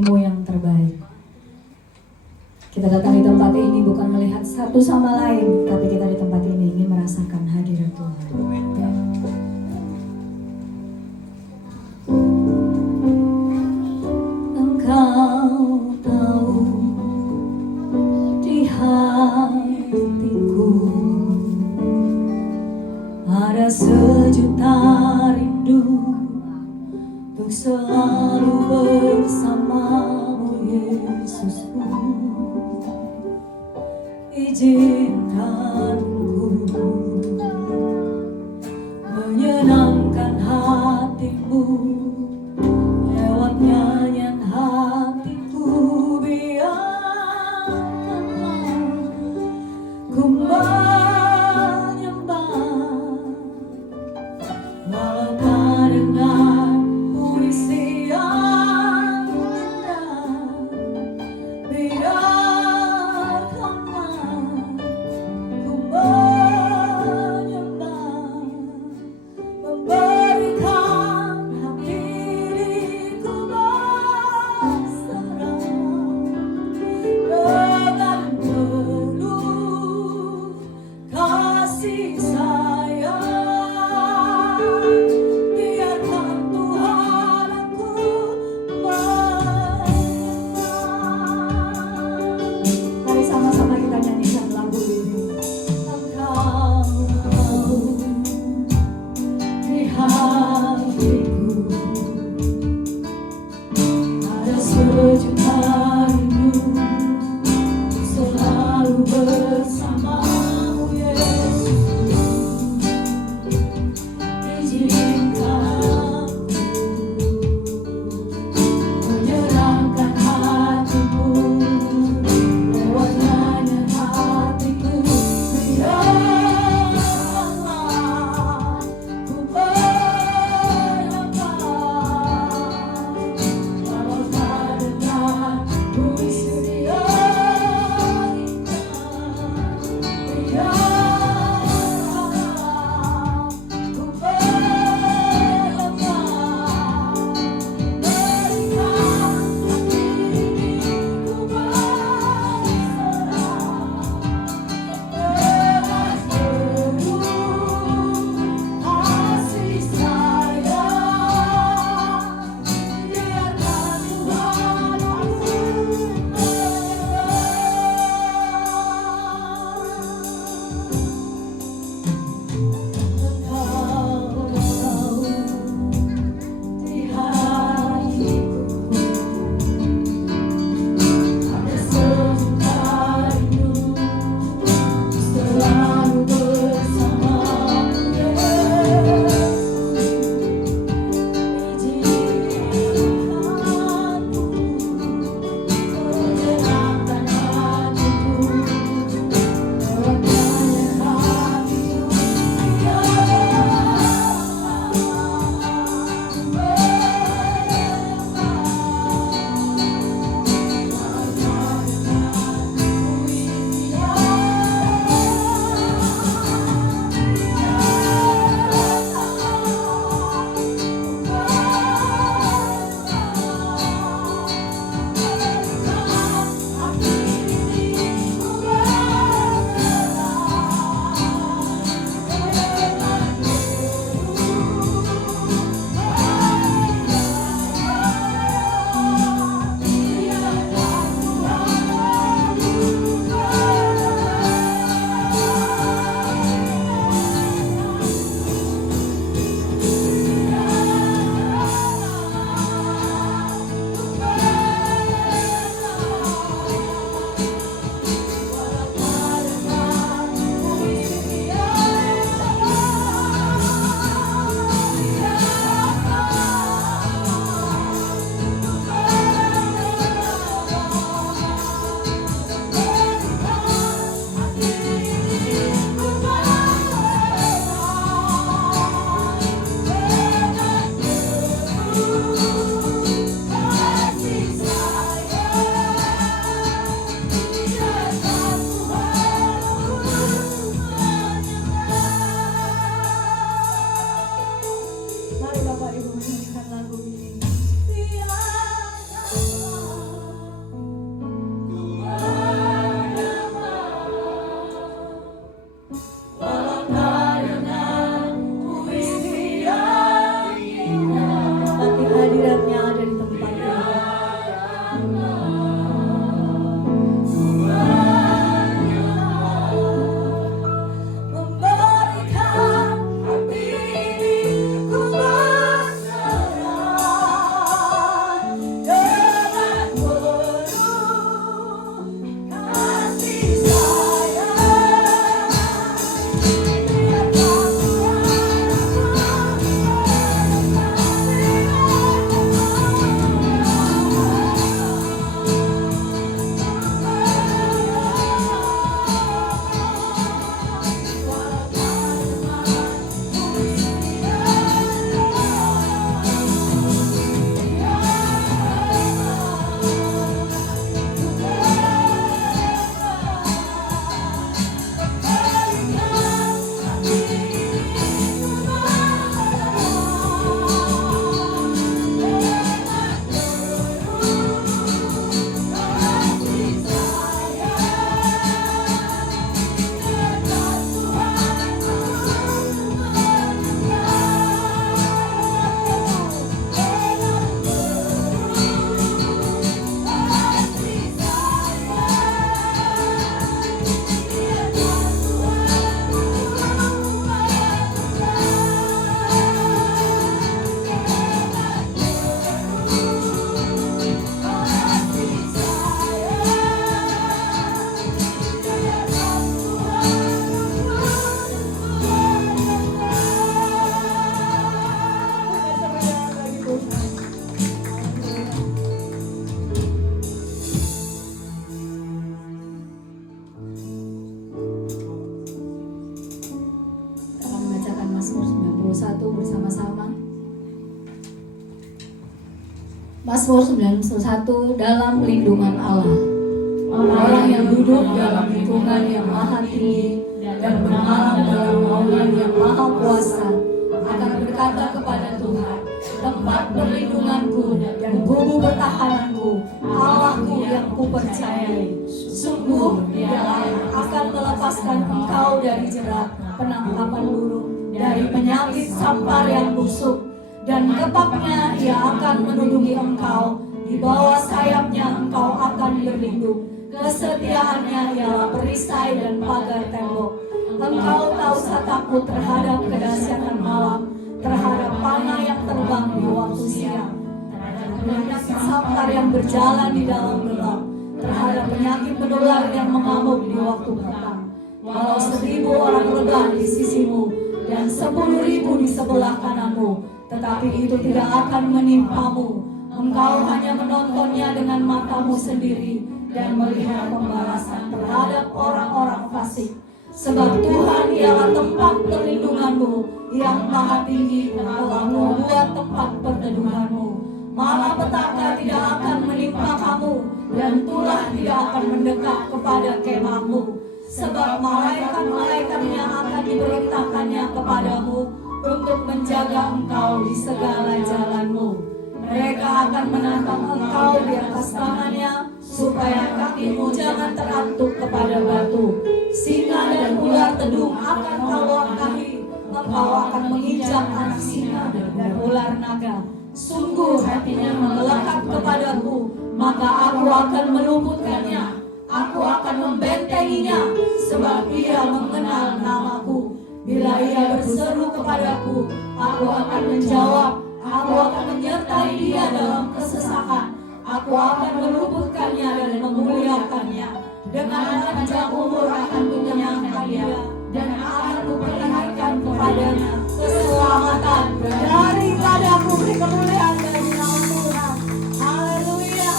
Yang terbaik. Kita datang di tempat ini bukan melihat satu sama lain, tapi kita di tempat ini ingin merasakan hadirat Tuhan. Engkau tahu di hatiku ada sejuta rindu untuk selalu bersamamu, Yesusku. Izinkanku menyenangkan hatimu lewat nyanyian hatiku. Biarkanlah ku menyembah walau dengan puisi yang indah. Biarkanlah Mazmur 91, dalam lindungan Allah. Orang yang duduk dalam lingkungan yang maha tinggi dan bermalam dalam naungan yang maha kuasa akan berkata kepada Tuhan, tempat perlindunganku dan kubu pertahananku, Allahku yang kupercayai. Sungguh Dia akan melepaskan engkau dari jerat penangkapan burung, dari penyakit sampar yang busuk, dan kepaknya Ia akan melindungi engkau. Di bawah sayapnya engkau akan berlindung. Kesetiaannya ialah perisai dan pagar tembok. Engkau tak usah takut terhadap kedahsyatan malam, terhadap panah yang terbang di waktu siang, terhadap penyakit sampar yang berjalan di dalam gelap, terhadap penyakit menular yang mengamuk di waktu petang. Walau 1000 orang rebah di sisimu dan 10.000 di sebelah kananmu, tetapi itu tidak akan menimpamu. Engkau hanya menontonnya dengan matamu sendiri dan melihat pembalasan terhadap orang-orang fasik. Sebab Tuhan ialah tempat perlindunganmu yang maha tinggi, dan telah membuat tempat perteduhanmu. Malapetaka tidak akan menimpa kamu, dan tulah tidak akan mendekat kepada kemahmu. Sebab malaikat-malaikatnya akan diperintahkannya kepadamu untuk menjaga engkau di segala jalanmu. Mereka akan menantang engkau di atas tangannya, supaya kakimu jangan terantuk kepada batu. Singa dan ular tedung akan kau langkahi, engkau akan menginjak anak singa dan ular naga. Sungguh hatinya melekat kepadaku, maka aku akan meluputkannya. Aku akan membentenginya, sebab ia mengenal namaku. Bila ia berseru kepadaku, aku akan menjawab. Aku akan menyertai dia dalam kesesakan. Aku akan meluputkannya dan memuliakannya. Dengan panjang umur akan kukenyangkan dia, dan akan kuperlihatkan kepadanya keselamatan daripada-Ku. Beri kemuliaan bagi nama Tuhan. Haleluya.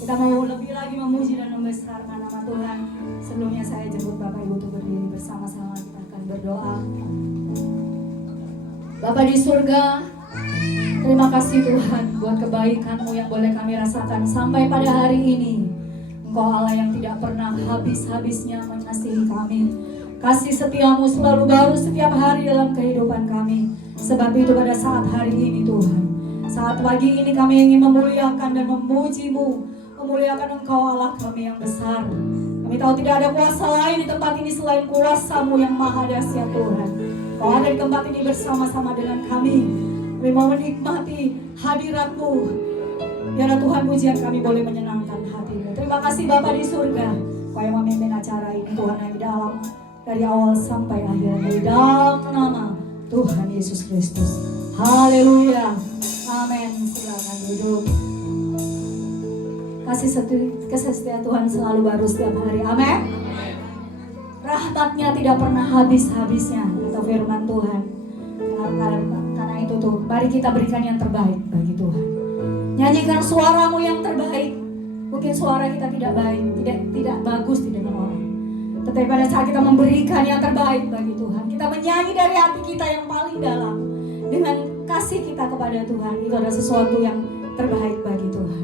Kita mau lebih lagi memuji dan membesarkan nama Tuhan. Sebelumnya saya jemput Bapak Ibu untuk berdiri bersama-sama. Kita akan berdoa. Bapa di surga, terima kasih Tuhan buat kebaikan-Mu yang boleh kami rasakan sampai pada hari ini. Engkau Allah yang tidak pernah habis-habisnya mengasihi kami. Kasih setia-Mu selalu baru setiap hari dalam kehidupan kami. Sebab itu pada saat hari ini Tuhan, saat pagi ini kami ingin memuliakan dan memuji-Mu, memuliakan Engkau Allah kami yang besar. Kami tahu tidak ada kuasa lain di tempat ini selain kuasa-Mu yang maha dahsyat Tuhan. Kau ada di tempat ini bersama-sama dengan kami. Kami mau menikmati hadirat-Mu. Biarlah Tuhan pujian kami boleh menyenangkan hati-Mu. Terima kasih Bapa di surga, Kau yang memimpin acara ini Tuhan yang di dalam, dari awal sampai akhir, di dalam nama Tuhan Yesus Kristus. Haleluya. Amin. Silakan duduk. Kasih setia Tuhan selalu baru setiap hari. Amin. Rahmat-Nya tidak pernah habis-habisnya, kata firman Tuhan. Karena itu tuh, mari kita berikan yang terbaik bagi Tuhan. Nyanyikan suaramu yang terbaik. Mungkin suara kita tidak baik, tidak bagus didengar orang. Tetapi pada saat kita memberikan yang terbaik bagi Tuhan, kita menyanyi dari hati kita yang paling dalam, dengan kasih kita kepada Tuhan, itu adalah sesuatu yang terbaik bagi Tuhan.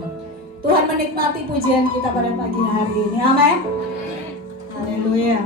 Tuhan menikmati pujian kita pada pagi hari ini. Amin. Haleluya.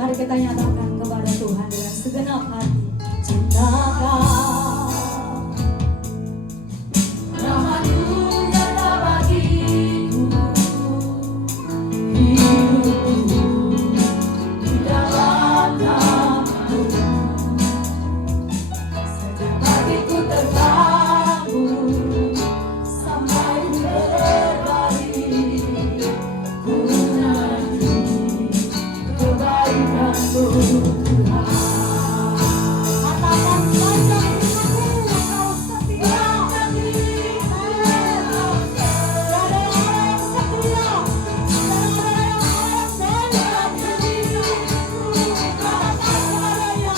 Mari kita nyatakan kepada Tuhan dengan segenap hati. Cintakan rahmat-Mu nyata bagiku, hidupku di dalam nama-Mu. Sejak pagiku terbangun sampai berbalik, ku nanti kebaikan-Mu Tuhan. Katakan saja hidupku, Engkau setia. Tiada orang setia, tiada orang baik bagi diriku. Katakan kepadanya,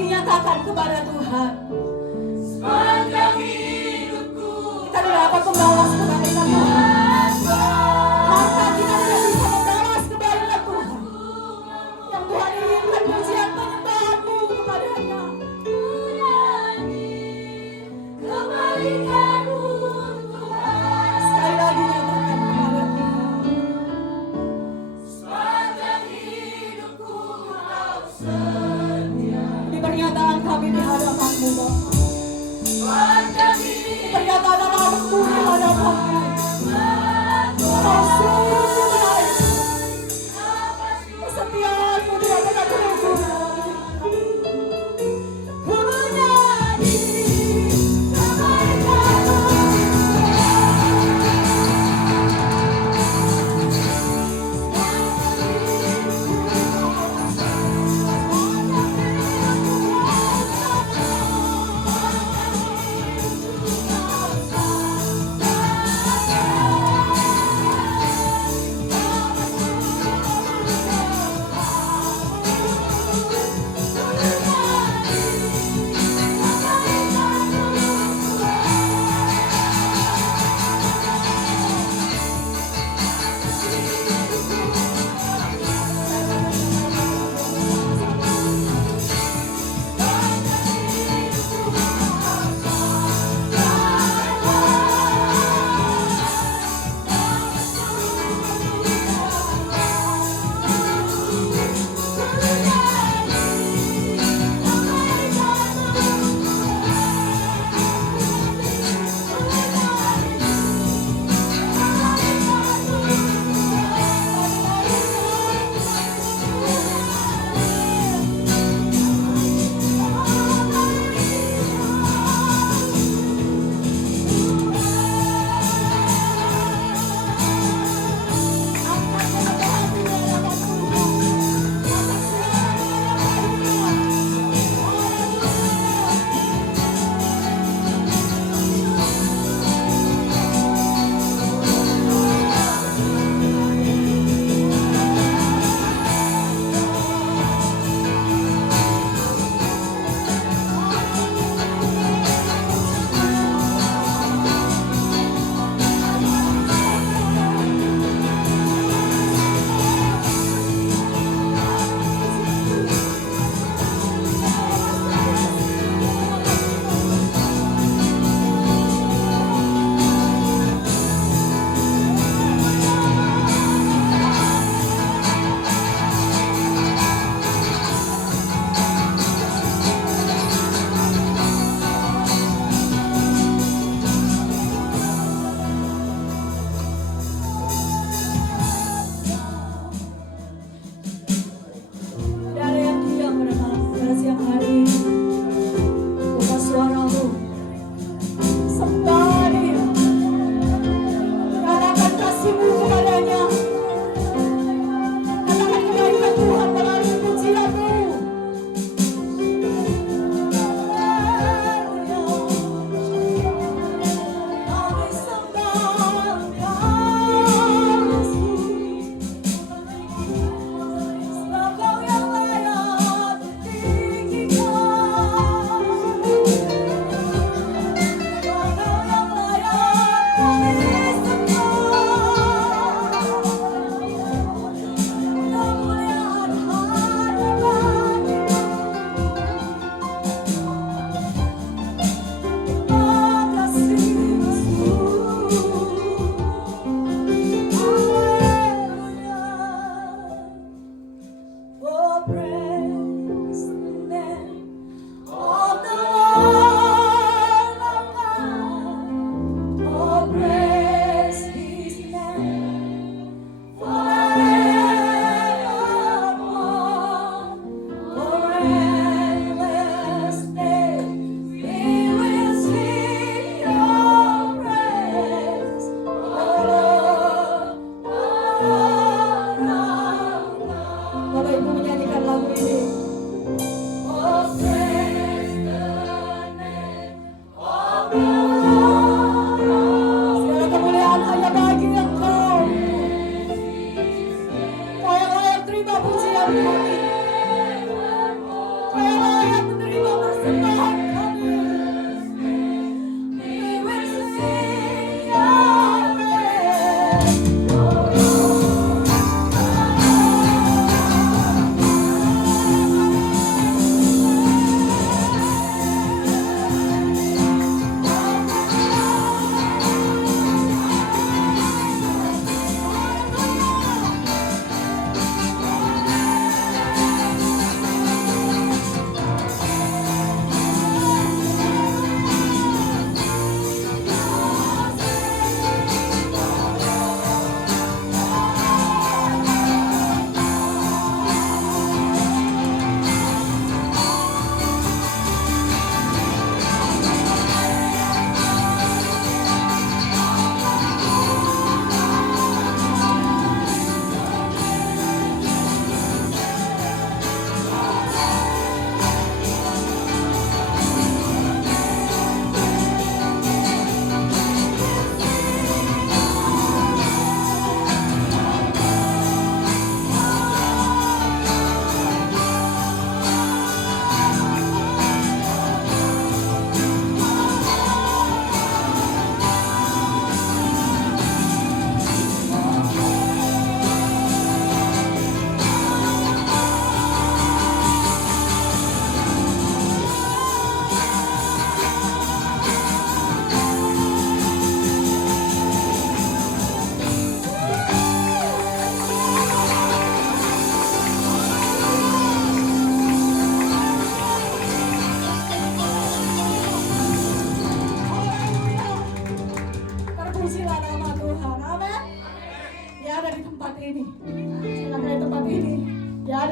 nyatakan kepada Tuhan. Sepanjang hidupku kita tidak dapat membalas kebaikan Tuhan. Harta kita tidak bisa membalas kebaikan Tuhan. Yang Tuhan inginkan pujian penyembahan-Mu kepadanya. Kebaikan-Mu Tuhan. Sekali lagi nyatakan kepada Tuhan. Sepanjang hidupku Kau setia. Pernyataan kami di hadapan-Mu, Bapa. Pernyataan anak-anak-Mu di hadapan-Mu. Kau sungguh baik. Kesetiaan-Mu tidak pernah terukur dalam hidup kami. Ku menyanyi kebaikan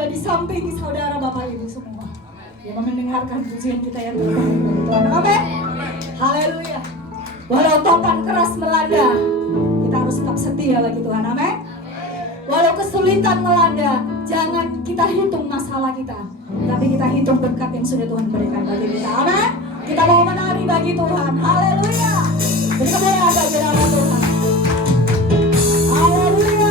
di samping saudara Bapak Ibu semua yang mendengarkan pujian kita yang terbaik bagi Tuhan. Amin. Haleluya. Walau topan keras melanda, kita harus tetap setia bagi Tuhan. Amin. Walau kesulitan melanda, jangan kita hitung masalah kita, tapi kita hitung berkat yang sudah Tuhan berikan bagi kita. Amin. Kita mau menari bagi Tuhan. Haleluya. Berkemuliaan bagi nama Tuhan. Haleluya.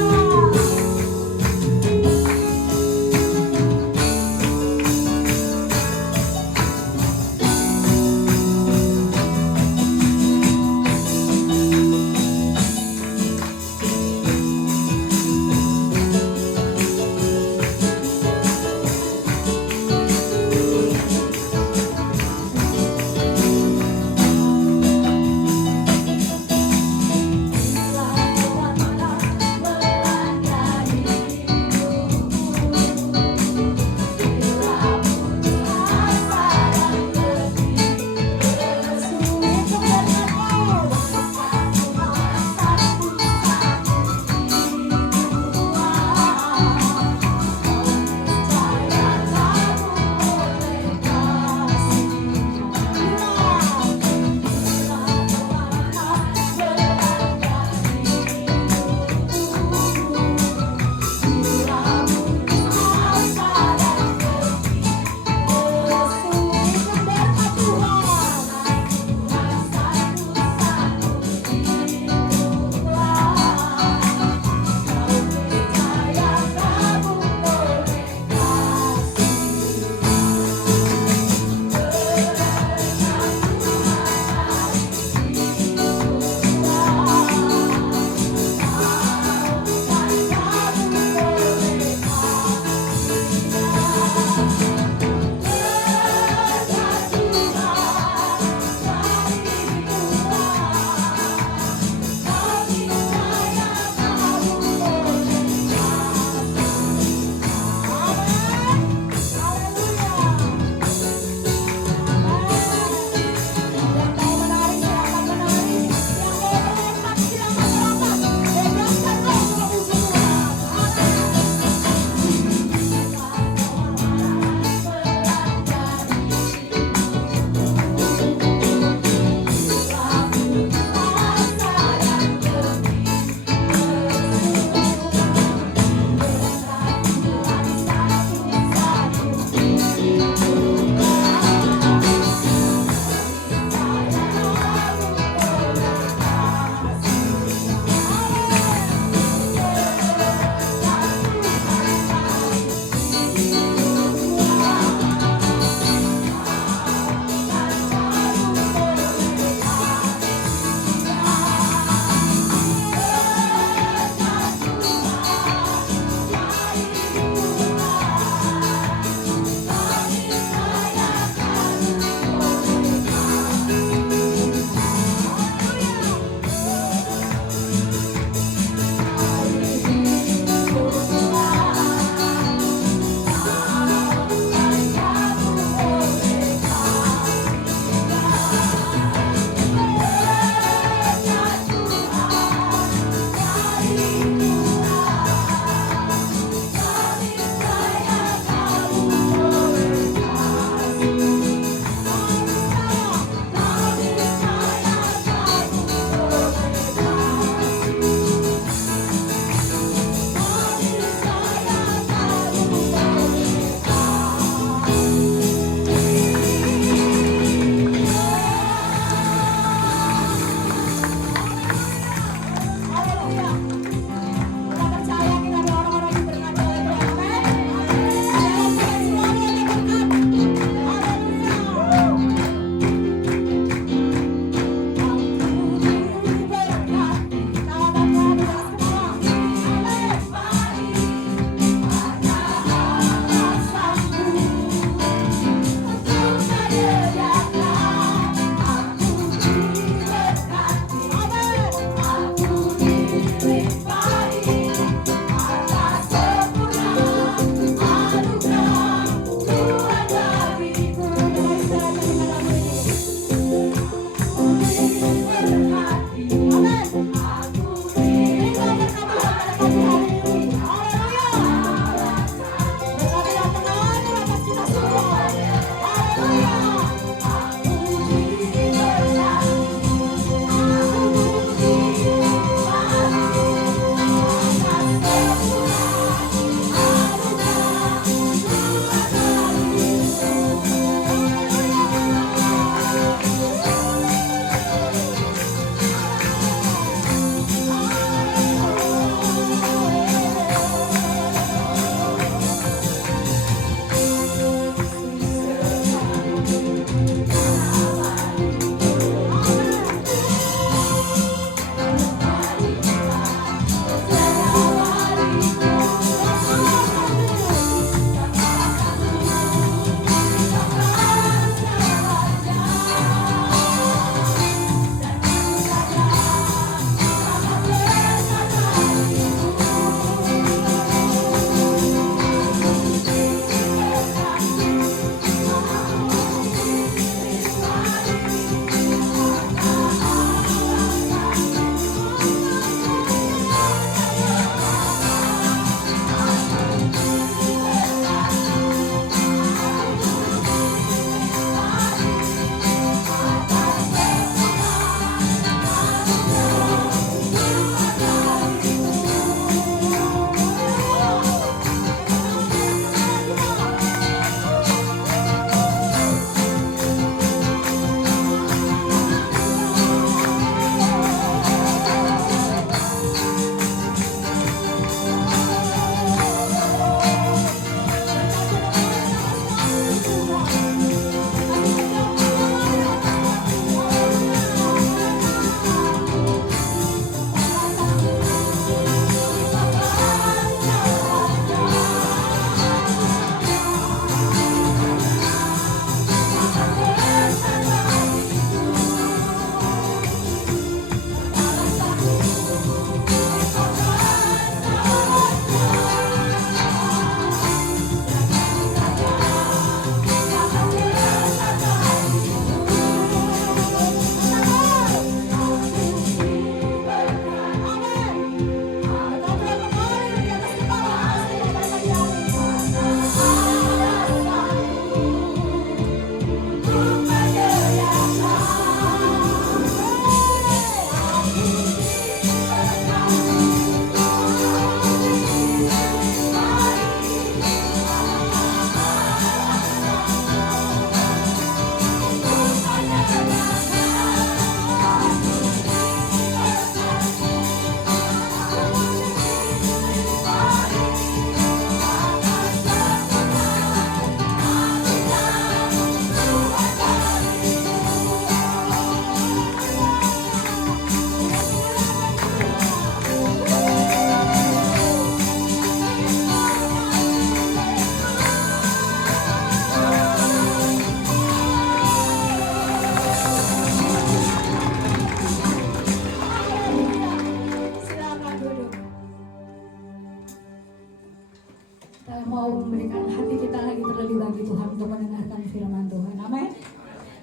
mau memberikan hati kita lagi terlebih bagi Tuhan untuk mendengarkan firman Tuhan. Amin.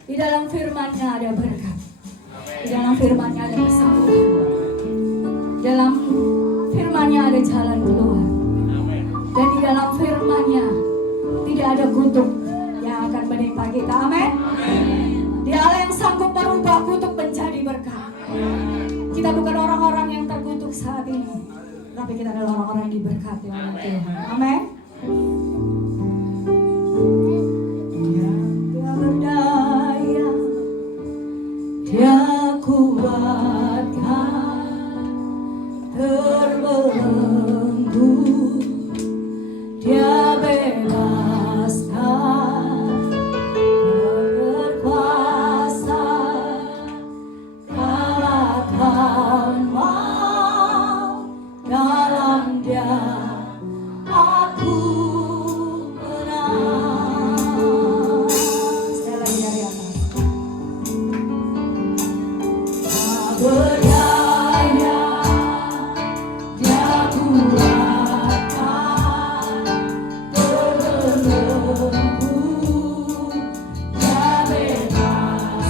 Di dalam firman-Nya ada berkat. Di dalam firman-Nya ada kesembuhan. Di dalam firman-Nya ada jalan keluar. Dan di dalam firman-Nya tidak ada kutuk yang akan menimpa kita. Amin. Dia Allah yang sanggup merubah kutuk menjadi berkat. Kita bukan orang-orang yang terkutuk saat ini, tapi kita adalah orang-orang yang diberkati oleh Tuhan. Amin. Dia berdaya, Dia kuatkan, terbelenggu, Dia bebaskan, berkuasa, kalahkan maut, dalam Dia aku menang. Sekali lagi dari atas. Dia berdaya, Dia kuatkan, terbelenggu, Dia bebaskan,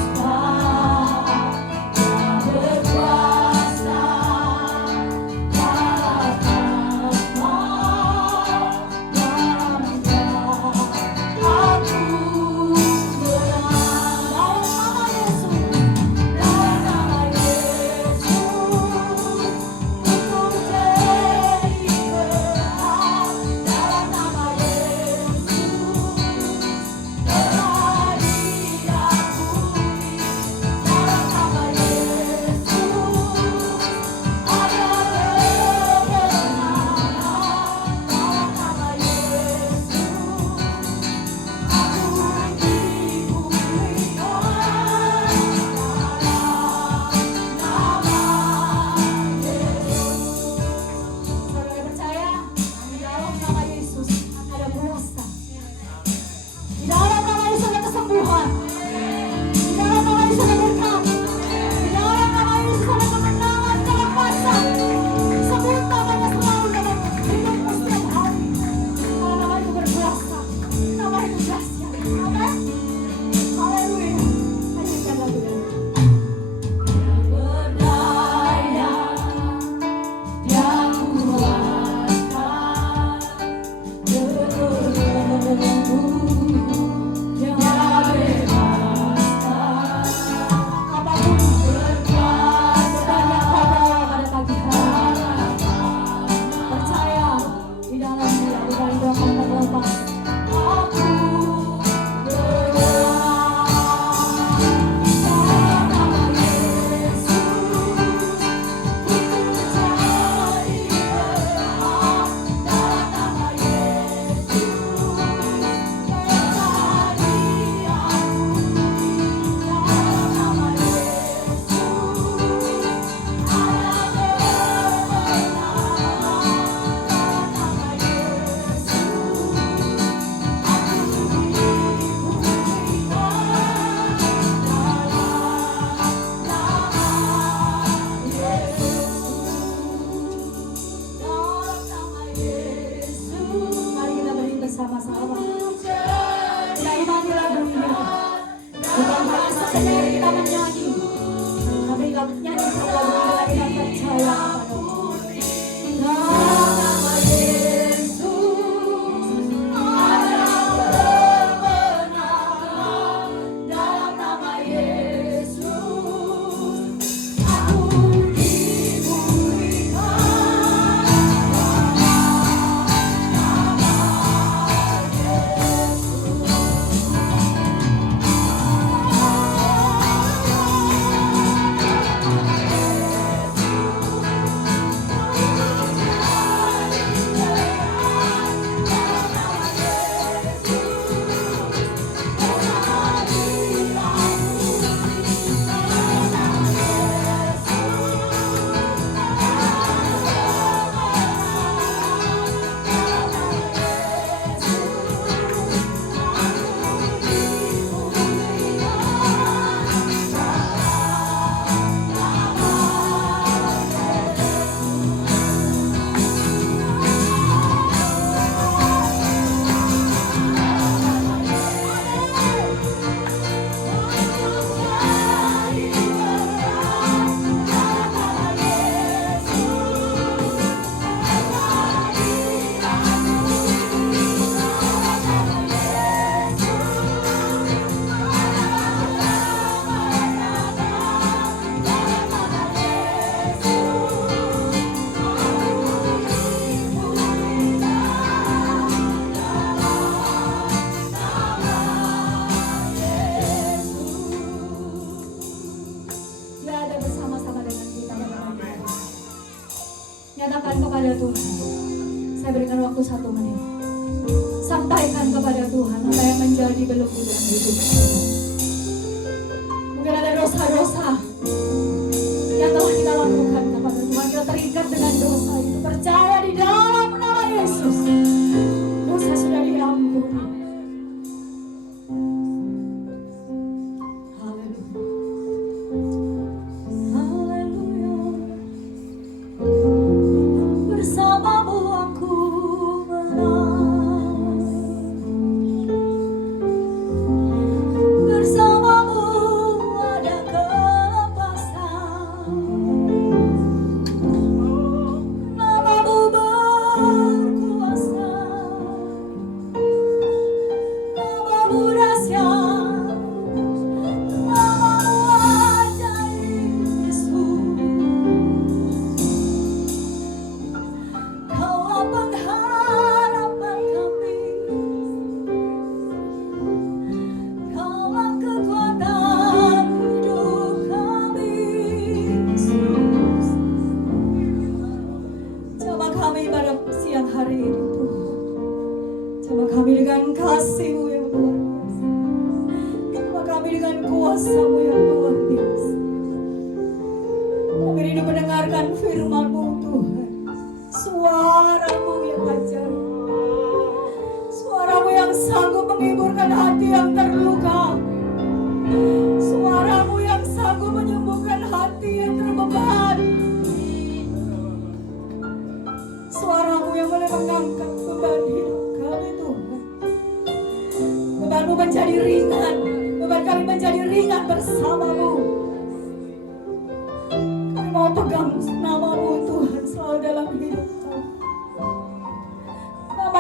Dia berkuasa, kalahkan maut, dalam Dia aku menang. Dalam nama Yesus, untuk jadi berkat. Dalam nama Yesus, telah diakui. Dalam nama Yesus, ada kemenangan. Dalam nama Yesus, aku dipulihkan. Saudara percaya, di dalam nama Yesus ada kuasa. Di dalam nama Yesus ada kesembuhan. Di dalam nama Yesus ada berkat. Di dalam nama Yesus ada kemenangan, kelepasan. Sebut namanya selalu dalam hidupmu setiap hari. Karena nama itu berkuasa. Nama itu dahsyat. Amin. Haleluya. Nyanyikan lagu ini. Berdaya, Dia kuatkan, terbelenggu, Dia bebaskan. Apapun berkuasa yang kau bawa pada pagi hari, percaya di dalam Dia, bukan itu akan terlepas. Aku berdoa dalam nama Yesus, untuk jadi berkat. Dalam nama Yesus, telah diakui. Dalam nama Yesus, ada kemenangan. Dalam nama Yesus, aku dipulihkan. Dalam nama Yesus, mari kita beri bersama-sama. Kita imani lagu ini. Bukan merasa sendiri kita menyanyi, tapi kita nyanyi karena kita percaya kepada-Nya. Dalam nama Yesus ada kemenangan. Dalam nama Yesus aku dipulihkan. Dalam nama Yesus Nyatakan kepada Tuhan. Saya berikan waktu 1 menit. Sampaikan kepada Tuhan apa yang menjadi belenggu dalam hidup kita. Mungkin ada dosa-dosa yang telah kita lakukan kepada Tuhan. Kita terikat dengan dosa itu. Percaya di dalam nama Yesus, dosa sudah diampuni.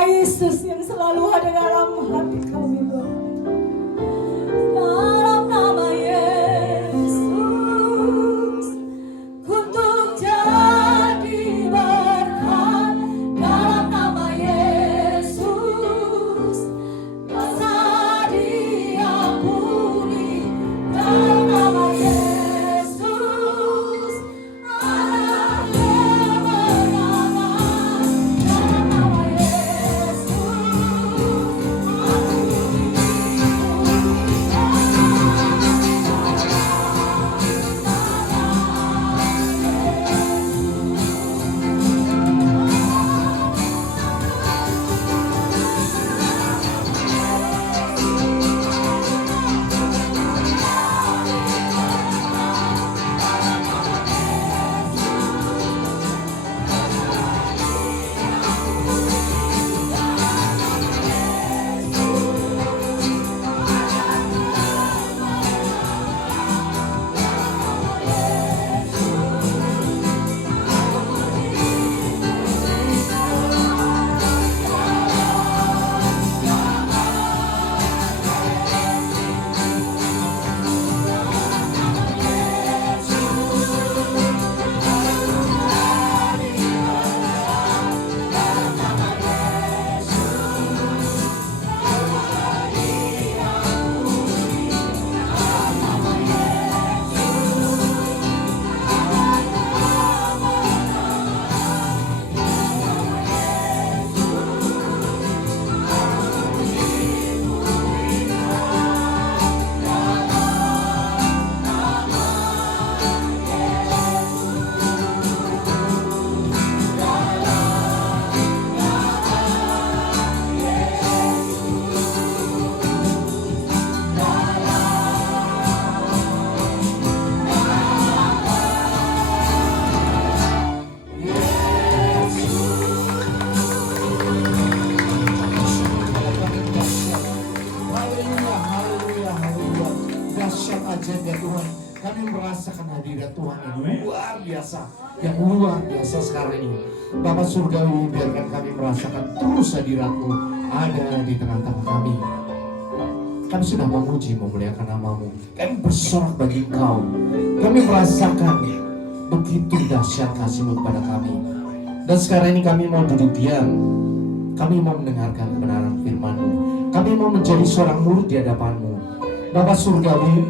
Yesus yang selalu ada dalam hati kami, Bapa. Dalam nama Yesus, untuk jadi berkat. Dalam nama Yesus, dosa diampuni. Dalam nama Yesus, ada kemenangan. Dalam nama Yesus. Yang luar biasa sekarang ini. Bapak Surgawi, biarkan kami merasakan terus hadirat-Mu ada di tengah-tengah kami. Kami sudah memuji, memuliakan nama-Mu. Kami bersorak bagi Engkau. Kami merasakan begitu dahsyat kasih-Mu kepada kami. Dan sekarang ini kami mau duduk diam. Kami mau mendengarkan kebenaran firman-Mu. Kami mau menjadi seorang murid di hadapan-Mu. Bapak Surgawi,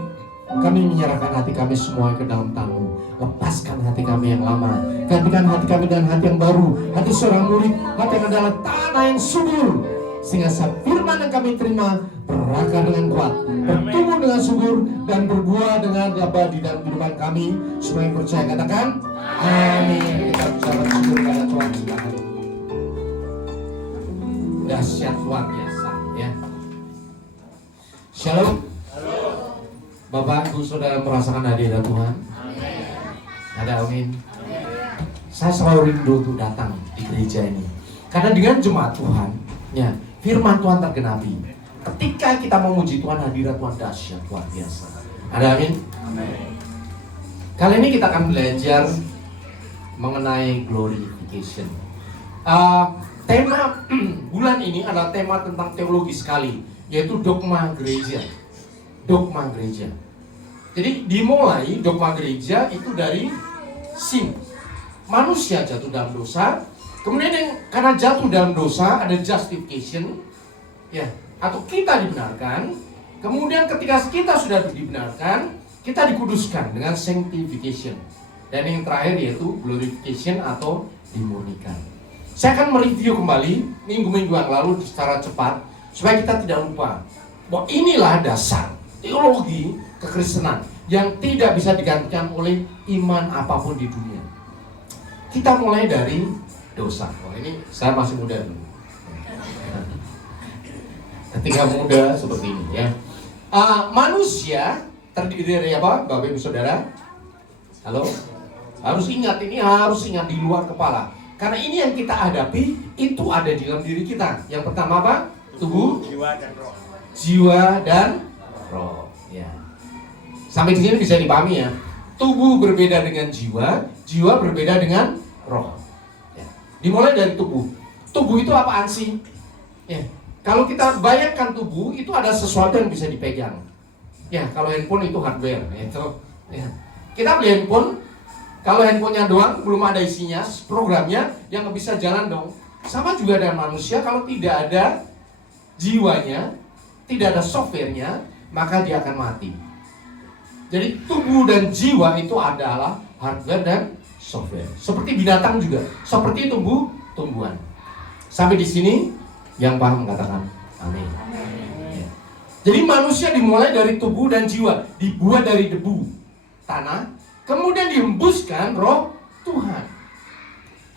kami menyerahkan hati kami semua ke dalam tangan-Mu. Lepaskan hati kami yang lama. Gantikan hati kami dengan hati yang baru, hati seorang murid, hati yang adalah tanah yang subur, sehingga firman yang kami terima berakar dengan kuat, bertumbuh dengan subur, dan berbuah dengan lebat di dalam kehidupan kami. Semua yang percaya katakan amin. Kita ucapkan syukur kepada Tuhan. Silakan. Dahsyat luar biasa ya. Shalom. Bapak, Ibu, Saudara merasakan hadirat Tuhan? Ada amin. Saya selalu rindu untuk datang di gereja ini, karena dengan jemaat Tuhan, ya, firman Tuhan tergenapi. Ketika kita memuji Tuhan, hadirat Tuhan dahsyat luar biasa. Ada amin? Kali ini kita akan belajar mengenai glorification. Tema bulan ini adalah tema tentang teologi sekali, yaitu dogma gereja. Dogma gereja. Jadi dimulai dogma gereja itu dari sin. Manusia jatuh dalam dosa, kemudian karena jatuh dalam dosa ada justification, ya, atau kita dibenarkan. Kemudian ketika kita sudah dibenarkan, kita dikuduskan dengan sanctification. Dan yang terakhir yaitu glorification atau dimurnikan. Saya akan mereview kembali minggu-minggu yang lalu secara cepat supaya kita tidak lupa bahwa inilah dasar teologi kekristenan yang tidak bisa digantikan oleh iman apapun di dunia. Kita mulai dari dosa. Wah, ini saya masih muda dulu. Ketika muda seperti ini ya. Manusia terdiri dari apa, Bapak Ibu Saudara? Halo? Harus ingat, ini harus ingat di luar kepala. Karena ini yang kita hadapi itu ada di dalam diri kita. Yang pertama apa? Tubuh, jiwa dan roh. Jiwa dan roh. Ya. Sampai di sini bisa dipahami ya. Tubuh berbeda dengan jiwa, jiwa berbeda dengan roh. Ya. Dimulai dari tubuh. Tubuh itu apaan sih? Ya. Kalau kita bayangkan tubuh itu ada sesuatu yang bisa dipegang. Ya, kalau handphone itu hardware. Itu. Ya. Kita beli handphone, kalau handphonenya doang belum ada isinya, programnya yang nggak bisa jalan dong. Sama juga dengan manusia, kalau tidak ada jiwanya, tidak ada softwarenya, maka dia akan mati. Jadi tubuh dan jiwa itu adalah hardware dan software. Seperti binatang juga, seperti tumbuhan. Sampai di sini yang paham katakan amin. Ya. Jadi manusia dimulai dari tubuh dan jiwa, dibuat dari debu tanah, kemudian dihembuskan roh Tuhan.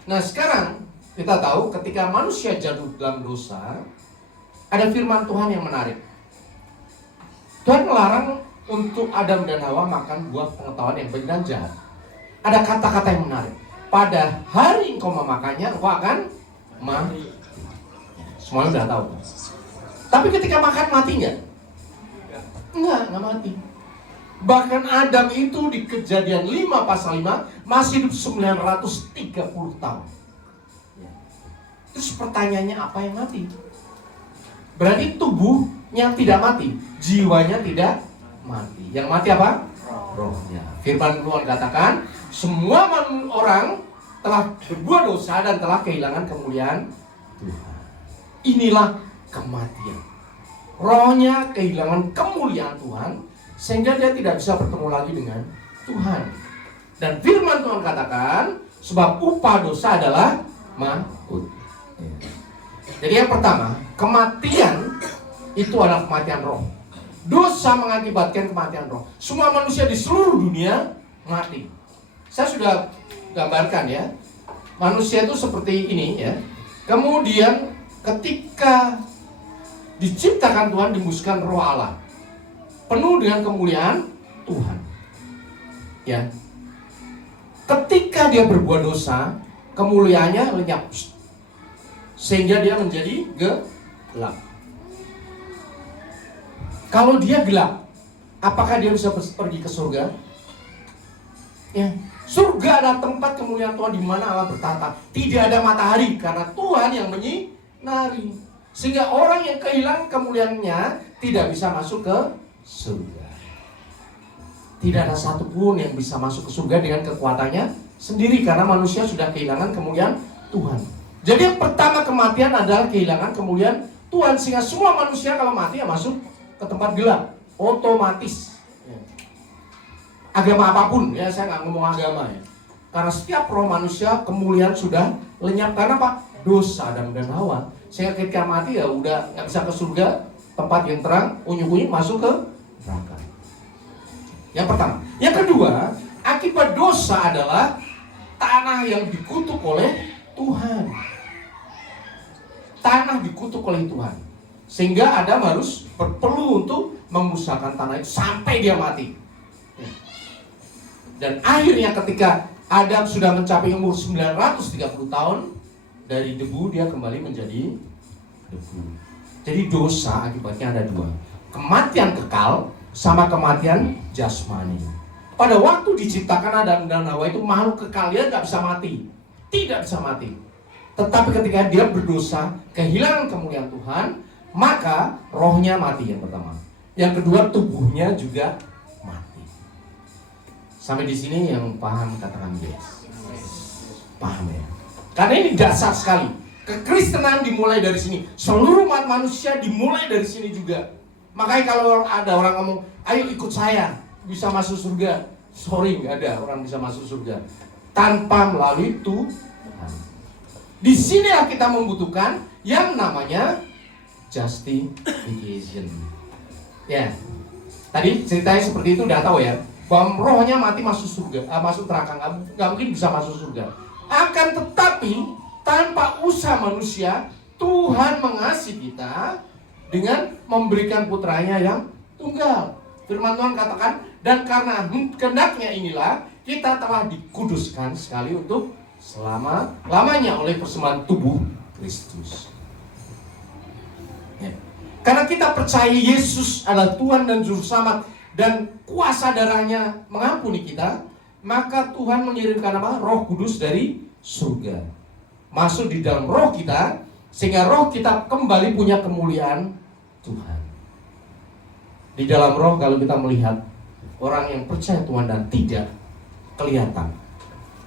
Nah sekarang kita tahu ketika manusia jatuh dalam dosa, ada firman Tuhan yang menarik. Tuhan melarang untuk Adam dan Hawa makan buah pengetahuan yang baik dan jahat. Ada kata-kata yang menarik. Pada hari engkau memakannya, engkau akan mati. Semuanya sudah tahu. Tapi ketika makan mati nggak? Enggak mati. Bahkan Adam itu di Kejadian 5 pasal 5 masih hidup 930 tahun. Terus pertanyaannya apa yang mati? Berarti tubuhnya tidak mati, jiwanya tidak mati. Yang mati apa? Rohnya. Firman Tuhan katakan, semua orang telah berbuat dosa dan telah kehilangan kemuliaan Tuhan. Inilah kematian. Rohnya kehilangan kemuliaan Tuhan, sehingga dia tidak bisa bertemu lagi dengan Tuhan. Dan firman Tuhan katakan, sebab upah dosa adalah maut. Jadi yang pertama, kematian itu adalah kematian roh. Dosa mengakibatkan kematian roh. Semua manusia di seluruh dunia mati. Saya sudah gambarkan ya. Manusia itu seperti ini ya. Kemudian ketika diciptakan Tuhan, dihembuskan roh Allah, penuh dengan kemuliaan Tuhan. Ya. Ketika dia berbuat dosa, kemuliaannya lenyap. Sehingga dia menjadi gelap. Kalau dia gelap, apakah dia bisa pergi ke surga? Ya. Surga adalah tempat kemuliaan Tuhan di mana Allah bertata. Tidak ada matahari karena Tuhan yang menyinari. Sehingga orang yang kehilangan kemuliaannya tidak bisa masuk ke surga. Tidak ada satupun yang bisa masuk ke surga dengan kekuatannya sendiri karena manusia sudah kehilangan kemuliaan Tuhan. Jadi yang pertama kematian adalah kehilangan kemuliaan Tuhan, sehingga semua manusia kalau mati ya masuk ke tempat gelap otomatis. Ya. Agama apapun ya, saya nggak ngomong agama ya. Karena setiap roh manusia kemuliaan sudah lenyap. Karena apa? Dosa Adam dan Hawa. Sehingga ketika mati ya udah nggak bisa ke surga, tempat yang terang, unyuk-unyuk masuk ke neraka. Yang pertama. Yang kedua, akibat dosa adalah tanah yang dikutuk oleh Tuhan. Tanah dikutuk oleh Tuhan. Sehingga Adam harus berpeluh untuk memusnahkan tanah itu sampai dia mati. Dan akhirnya ketika Adam sudah mencapai umur 930 tahun, dari debu dia kembali menjadi debu. Jadi dosa akibatnya ada dua. Kematian kekal sama kematian jasmani. Pada waktu diciptakan Adam dan Hawa itu makhluk kekal, dia gak bisa mati. Tidak bisa mati. Tetapi ketika dia berdosa, kehilangan kemuliaan Tuhan, maka rohnya mati yang pertama. Yang kedua, tubuhnya juga mati. Sampai di sini yang paham katakan yes. Paham ya? Karena ini dasar sekali. Kekristenan dimulai dari sini. Seluruh umat manusia dimulai dari sini juga. Makanya kalau ada orang ngomong, ayo ikut saya, bisa masuk surga. Sorry, nggak ada orang bisa masuk surga tanpa melalui Tuhan. Di sinilah kita membutuhkan yang namanya justification. Ya, tadi ceritanya seperti itu udah tahu ya, bahwa rohnya mati masuk surga, masuk neraka, nggak mungkin bisa masuk surga. Akan tetapi tanpa usaha manusia, Tuhan mengasihi kita dengan memberikan putranya yang tunggal. Firman Tuhan katakan, dan karena kehendaknya inilah kita telah dikuduskan sekali untuk selama-lamanya oleh persembahan tubuh Kristus. Ya. Karena kita percaya Yesus adalah Tuhan dan Juru Selamat dan kuasa darahnya mengampuni kita, maka Tuhan mengirimkan apa? Roh Kudus dari surga masuk di dalam roh kita, sehingga roh kita kembali punya kemuliaan Tuhan. Di dalam roh kalau kita melihat orang yang percaya Tuhan dan tidak kelihatan,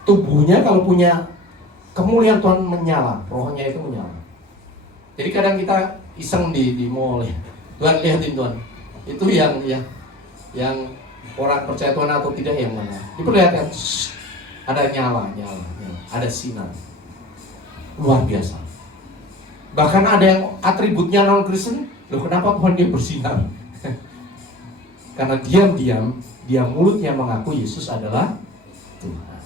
tubuhnya kalau punya kemuliaan Tuhan menyala, rohnya itu menyala. Jadi kadang kita iseng di mall ya, Tuhan lihatin Tuhan, itu yang orang percaya Tuhan atau tidak yang mana? Diperlihatkan, ada nyala, ada sinar, luar biasa. Bahkan ada yang atributnya non Kristen, loh kenapa Tuhan dia bersinar? Karena diam-diam dia mulutnya mengaku Yesus adalah Tuhan.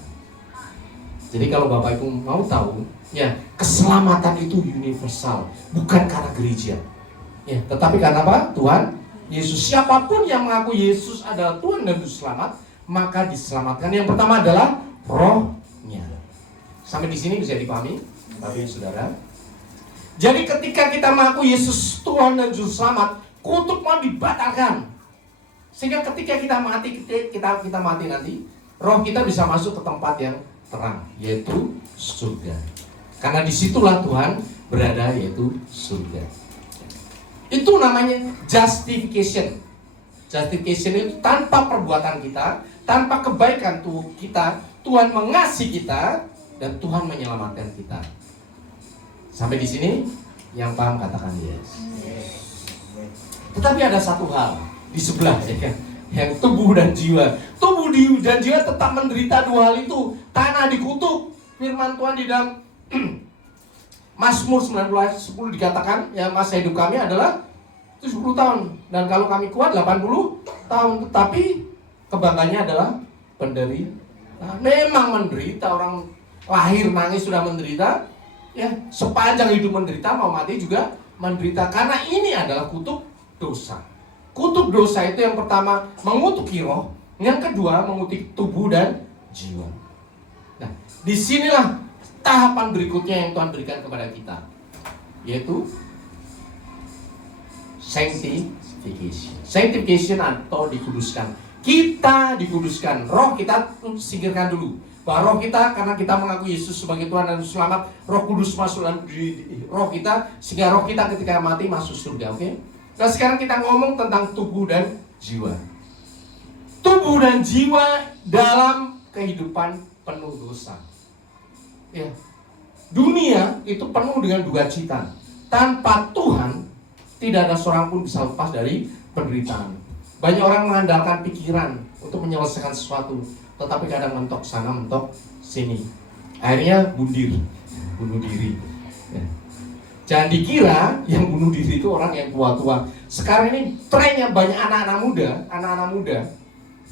Jadi kalau Bapak Ibu mau tahu, ya keselamatan itu universal, bukan karena gereja, ya, tetapi karena apa? Tuhan Yesus. Siapapun yang mengaku Yesus adalah Tuhan dan Juru Selamat, maka diselamatkan. Yang pertama adalah rohnya. Sampai di sini bisa dipahami, Bapak Ibu Saudara. Jadi ketika kita mengaku Yesus Tuhan dan Juru Selamat, kutuk mau dibatalkan. Sehingga ketika kita mati, kita mati nanti, roh kita bisa masuk ke tempat yang terang, yaitu surga. Karena disitulah Tuhan berada, yaitu surga. Itu namanya justification. Justification itu tanpa perbuatan kita, tanpa kebaikan kita, Tuhan mengasihi kita dan Tuhan menyelamatkan kita. Sampai di sini yang paham katakan yes. Tetapi ada satu hal di sebelah ya, yang tubuh dan jiwa. Tubuh dan jiwa tetap menderita dua hal itu. Tanah dikutuk. Firman Tuhan di dalam Mazmur 19:10 dikatakan, ya masa hidup kami adalah 70 tahun dan kalau kami kuat 80 tahun. Tetapi kebanggaannya adalah penderita. Nah, memang menderita, orang lahir nangis sudah menderita, ya sepanjang hidup menderita, mau mati juga menderita. Karena ini adalah kutuk dosa. Kutuk dosa itu yang pertama mengutuki roh, yang kedua mengutuki tubuh dan jiwa. Nah, disinilah tahapan berikutnya yang Tuhan berikan kepada kita, yaitu sanctification. Sanctification atau dikuduskan. Kita dikuduskan, roh kita singkirkan dulu. Bahwa roh kita, karena kita mengaku Yesus sebagai Tuhan dan Selamat, Roh Kudus masuk dalam roh kita, sehingga roh kita ketika mati masuk surga. Oke? Nah sekarang kita ngomong tentang tubuh dan jiwa. Tubuh dan jiwa dalam kehidupan penuh dosa. Ya. Dunia itu penuh dengan duka cita. Tanpa Tuhan, tidak ada seorang pun bisa lepas dari penderitaan. Banyak orang mengandalkan pikiran untuk menyelesaikan sesuatu. tetapi kadang mentok sana mentok sini. Akhirnya bunuh diri. Ya. Jangan dikira yang bunuh diri itu orang yang tua-tua. Sekarang ini trennya banyak anak-anak muda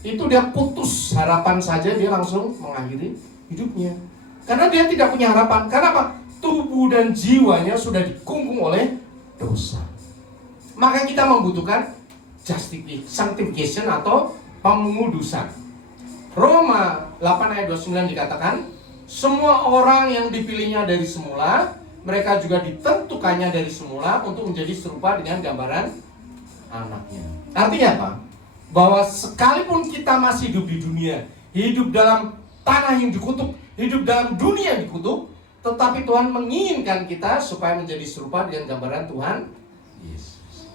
itu dia putus harapan saja, dia langsung mengakhiri hidupnya. Karena dia tidak punya harapan. Karena apa? Tubuh dan jiwanya sudah dikungkung oleh dosa. Maka kita membutuhkan sanctification atau pengudusan. Roma 8 ayat 29 dikatakan, semua orang yang dipilihnya dari semula, mereka juga ditentukannya dari semula untuk menjadi serupa dengan gambaran anaknya. Artinya apa? Bahwa sekalipun kita masih hidup di dunia, hidup dalam tanah yang dikutuk, hidup dalam dunia yang dikutuk, tetapi Tuhan menginginkan kita supaya menjadi serupa dengan gambaran Tuhan Yesus.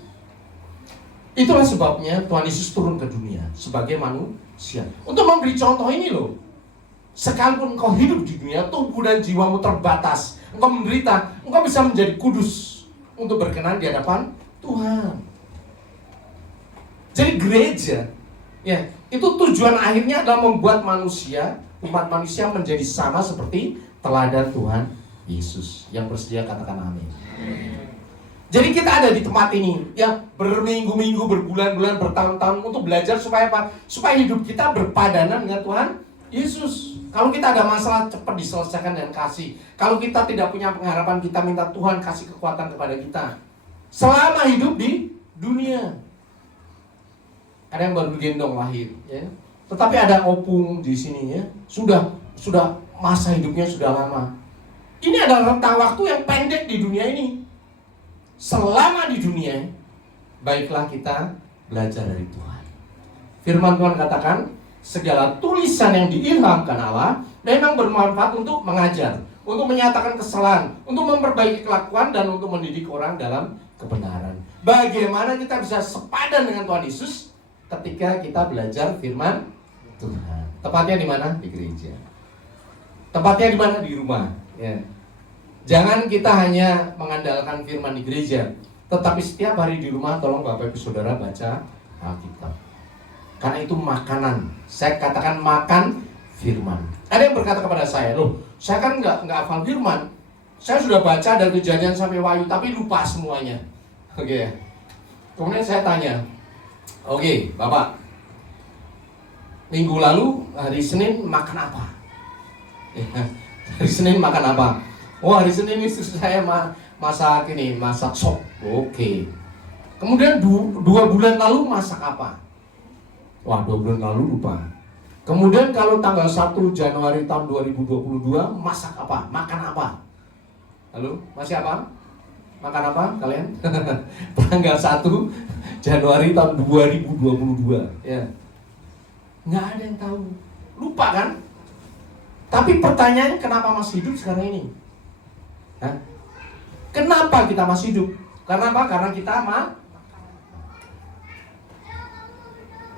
Itulah sebabnya Tuhan Yesus turun ke dunia sebagai manusia untuk memberi contoh ini loh. Sekalipun engkau hidup di dunia, tubuh dan jiwamu terbatas, engkau menderita, engkau bisa menjadi kudus untuk berkenan di hadapan Tuhan. Jadi gereja, ya, itu tujuan akhirnya adalah membuat umat manusia menjadi sama seperti teladan Tuhan Yesus. Yang bersedia katakan amin. Jadi kita ada di tempat ini, ya, berminggu-minggu, berbulan-bulan, bertahun-tahun untuk belajar supaya apa? Supaya hidup kita berpadanan dengan Tuhan Yesus. Kalau kita ada masalah, cepat diselesaikan dengan kasih. Kalau kita tidak punya pengharapan, kita minta Tuhan kasih kekuatan kepada kita selama hidup di dunia. Ada yang baru gendong lahir, ya. Tetapi ada opung di sini, ya. Sudah masa hidupnya sudah lama. Ini adalah rentang waktu yang pendek di dunia ini. Selama di dunia, baiklah kita belajar dari Tuhan. Firman Tuhan katakan, segala tulisan yang diilhamkan Allah memang bermanfaat untuk mengajar, untuk menyatakan kesalahan, untuk memperbaiki kelakuan, dan untuk mendidik orang dalam kebenaran. Bagaimana kita bisa sepadan dengan Tuhan Yesus ketika kita belajar firman Tuhan? Tepatnya di mana? Di gereja. Tepatnya di mana? Di rumah. Ya. Jangan kita hanya mengandalkan firman di gereja, tetapi setiap hari di rumah tolong Bapak Ibu Saudara baca Alkitab. Karena itu makanan. Saya katakan makan firman. Ada yang berkata kepada saya, loh, saya kan nggak hafal firman. Saya sudah baca dari Kejadian sampai Wahyu, tapi lupa semuanya. Oke. Kemudian saya tanya, oke, Bapak, minggu lalu hari Senin makan apa? Hari Senin makan apa? Oh, hari Senin ini saya masak sop. Oke. Kemudian 2 bulan lalu masak apa? Wah, 2 bulan lalu lupa. Kemudian kalau tanggal 1 Januari tahun 2022 masak apa? Makan apa? Halo, masih apa? Makan apa kalian? Tanggal 1 Januari tahun 2022, ya. Nggak ada yang tahu. Lupa kan? Tapi pertanyaannya, kenapa masih hidup sekarang ini? Hah? Kenapa kita masih hidup? Karena apa? Karena kita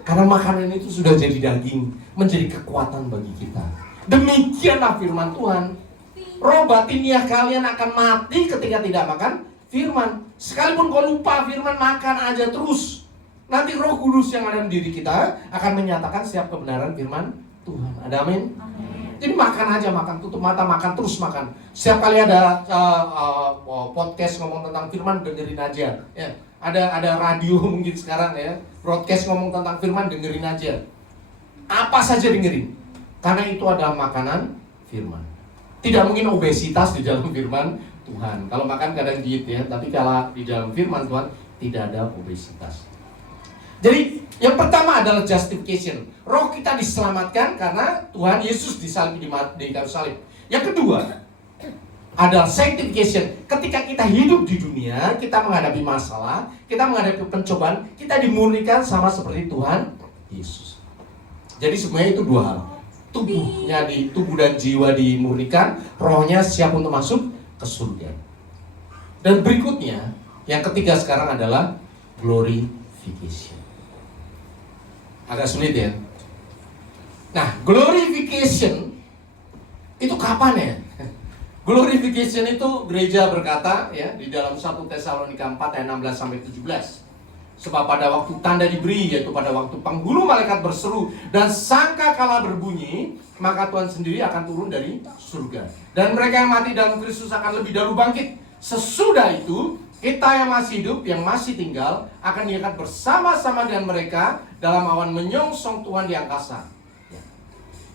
karena makanan itu sudah jadi daging, menjadi kekuatan bagi kita. Demikianlah firman Tuhan. Roh batiniah kalian akan mati ketika tidak makan firman. Sekalipun kau lupa firman, makan aja terus. Nanti Roh Kudus yang ada di diri kita akan menyatakan setiap kebenaran firman Tuhan. Ada amin? Jadi makan aja, makan, tutup mata, makan, terus makan. Setiap kali ada podcast ngomong tentang firman, dengerin aja. Ya, ada radio mungkin sekarang, ya, broadcast ngomong tentang firman, dengerin aja. Apa saja dengerin. Karena itu adalah makanan firman. Tidak mungkin obesitas di dalam firman Tuhan. Kalau makan kadang diet, ya, tapi kalau di dalam firman Tuhan tidak ada obesitas. Jadi yang pertama adalah justification. Roh kita diselamatkan karena Tuhan Yesus disalib di kayu salib. Yang kedua adalah sanctification. Ketika kita hidup di dunia, kita menghadapi masalah, kita menghadapi pencobaan, kita dimurnikan sama seperti Tuhan Yesus. Jadi sebenarnya itu 2 hal. Tubuh dan jiwa dimurnikan, rohnya siap untuk masuk ke surga. Dan berikutnya, yang ketiga sekarang adalah glorification. Agak sulit, ya. Nah, glorification itu kapan, ya? Glorification itu gereja berkata, ya, di dalam 1 Tesalonika 4 ayat 16 sampai 17. Sebab pada waktu tanda diberi, yaitu pada waktu penghulu malaikat berseru dan sangkakala berbunyi, maka Tuhan sendiri akan turun dari surga. Dan mereka yang mati dalam Kristus akan lebih dahulu bangkit. Sesudah itu, kita yang masih hidup, yang masih tinggal, akan diangkat bersama-sama dengan mereka dalam awan menyongsong Tuhan di angkasa.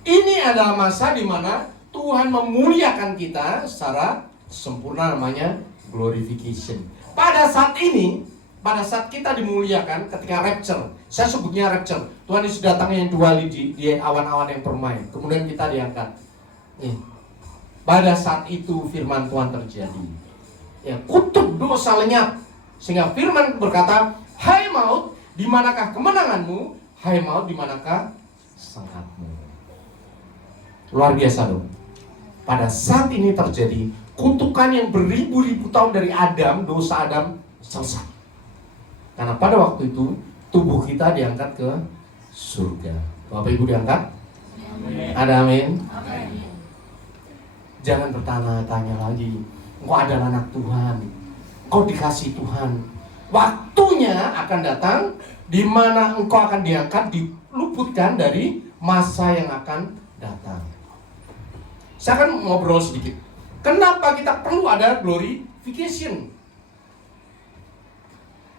Ini adalah masa di mana Tuhan memuliakan kita secara sempurna, namanya glorification. Pada saat ini, pada saat kita dimuliakan ketika rapture, saya sebutnya rapture. Tuhan Yesus datangnya yang dua di awan-awan yang bermain. Kemudian kita diangkat. Pada saat itu firman Tuhan terjadi. Ya, kutuk dosa lenyap. Sehingga firman berkata, hai maut, di manakah kemenanganmu? Hai maut, di manakah sengkatmu? Luar biasa dong. Pada saat ini terjadi, kutukan yang beribu-ribu tahun dari Adam, dosa Adam selesai. Karena pada waktu itu tubuh kita diangkat ke surga. Bapak Ibu diangkat? Amin. Ada amin? Amin. Jangan bertanya-tanya lagi. Engkau adalah anak Tuhan. Engkau dikasih Tuhan. Waktunya akan datang di mana engkau akan diangkat, diluputkan dari masa yang akan datang. Saya akan ngobrol sedikit. Kenapa kita perlu ada glorification?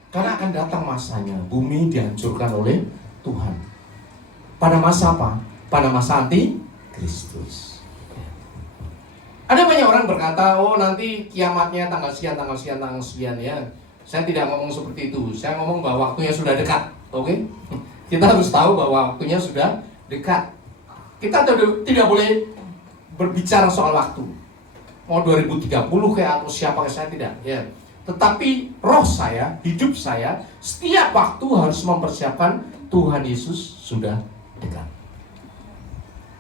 Karena akan datang masanya bumi dihancurkan oleh Tuhan. Pada masa apa? Pada masa anti Kristus. Ada banyak orang berkata, oh nanti kiamatnya tanggal sekian, tanggal sekian, tanggal sekian ya. Saya tidak ngomong seperti itu. Saya ngomong bahwa waktunya sudah dekat. Oke? Kita harus tahu bahwa waktunya sudah dekat. Kita tidak boleh berbicara soal waktu. Mau 2030 kayak atau siapa kayak saya tidak. Ya. Tetapi roh saya, hidup saya, setiap waktu harus mempersiapkan Tuhan Yesus sudah dekat.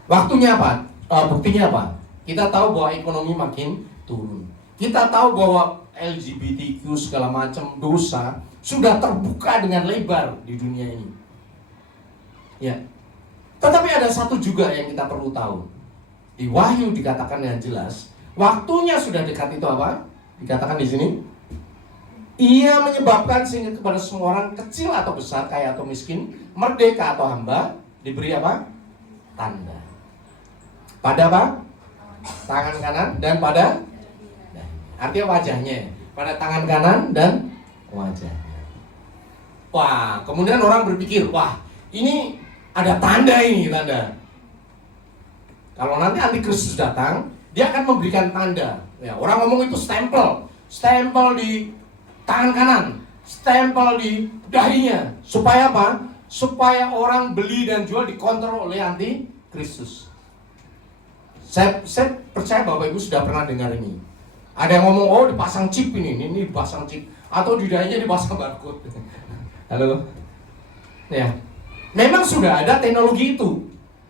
Waktunya apa? Buktinya apa? Kita tahu bahwa ekonomi makin turun. Kita tahu bahwa LGBTQ segala macam dosa sudah terbuka dengan lebar di dunia ini. Ya. Tetapi ada satu juga yang kita perlu tahu. Di Wahyu dikatakan dengan jelas, waktunya sudah dekat itu apa? Dikatakan di sini. Ia menyebabkan sehingga kepada semua orang kecil atau besar, kaya atau miskin, merdeka atau hamba, diberi apa? Tanda. Pada apa? Tangan kanan dan pada artinya wajahnya. Pada tangan kanan dan wajahnya. Wah, kemudian orang berpikir, wah ini ada tanda ini, tanda. Kalau nanti antikristus datang, dia akan memberikan tanda. Ya, orang ngomong itu stempel. Stempel di tangan kanan, stempel di dahinya. Supaya apa? Supaya orang beli dan jual dikontrol oleh antikristus. Saya percaya Bapak Ibu sudah pernah dengar ini. Ada yang ngomong, oh dipasang chip ini dipasang chip. Atau di dahinya dipasang barcode. Halo? Ya, memang sudah ada teknologi itu.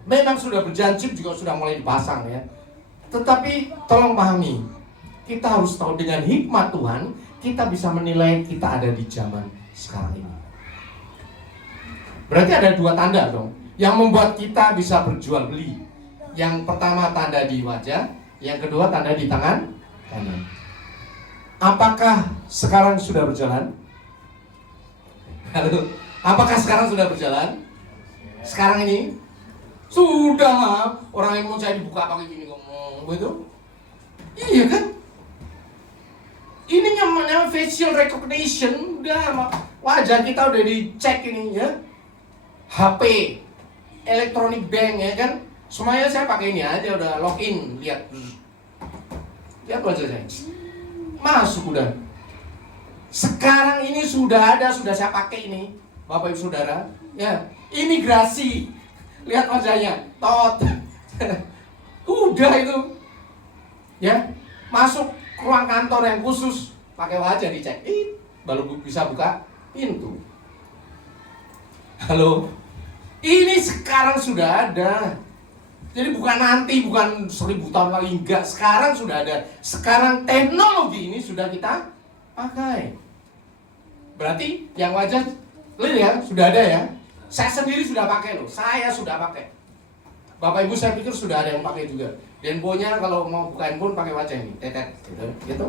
Memang sudah berjalan, chip juga sudah mulai dipasang ya. Tetapi tolong pahami, kita harus tahu dengan hikmat Tuhan, kita bisa menilai kita ada di zaman sekarang ini. Berarti ada dua tanda dong yang membuat kita bisa berjual beli. Yang pertama tanda di wajah, yang kedua tanda di tangan kanan. Apakah sekarang sudah berjalan? Halo? Apakah sekarang sudah berjalan? Sekarang ini? Sudah, orang yang mau saya dibuka pakai gini ngomong begitu. Iya kan? Ini namanya facial recognition. Udah, wajah kita udah dicek ini ya. HP, electronic bank ya kan. Semuanya saya pakai ini aja, udah login, lihat wajah saya. Masuk udah. Sekarang ini sudah ada, sudah saya pakai ini, Bapak Ibu Saudara. Ya, imigrasi. Lihat wajahnya, tot. Udah itu. Ya, masuk ruang kantor yang khusus, pakai wajah dicek. Baru bisa buka pintu. Halo. Ini sekarang sudah ada. Jadi bukan nanti, bukan 1000 tahun lagi, enggak. Sekarang sudah ada. Sekarang teknologi ini sudah kita pakai. Berarti yang wajah, lihat ya, sudah ada ya. Saya sendiri sudah pakai loh, saya sudah pakai. Bapak Ibu saya pikir sudah ada yang pakai juga. Denbonya kalau mau buka handphone pakai wajah ini, tetet, gitu.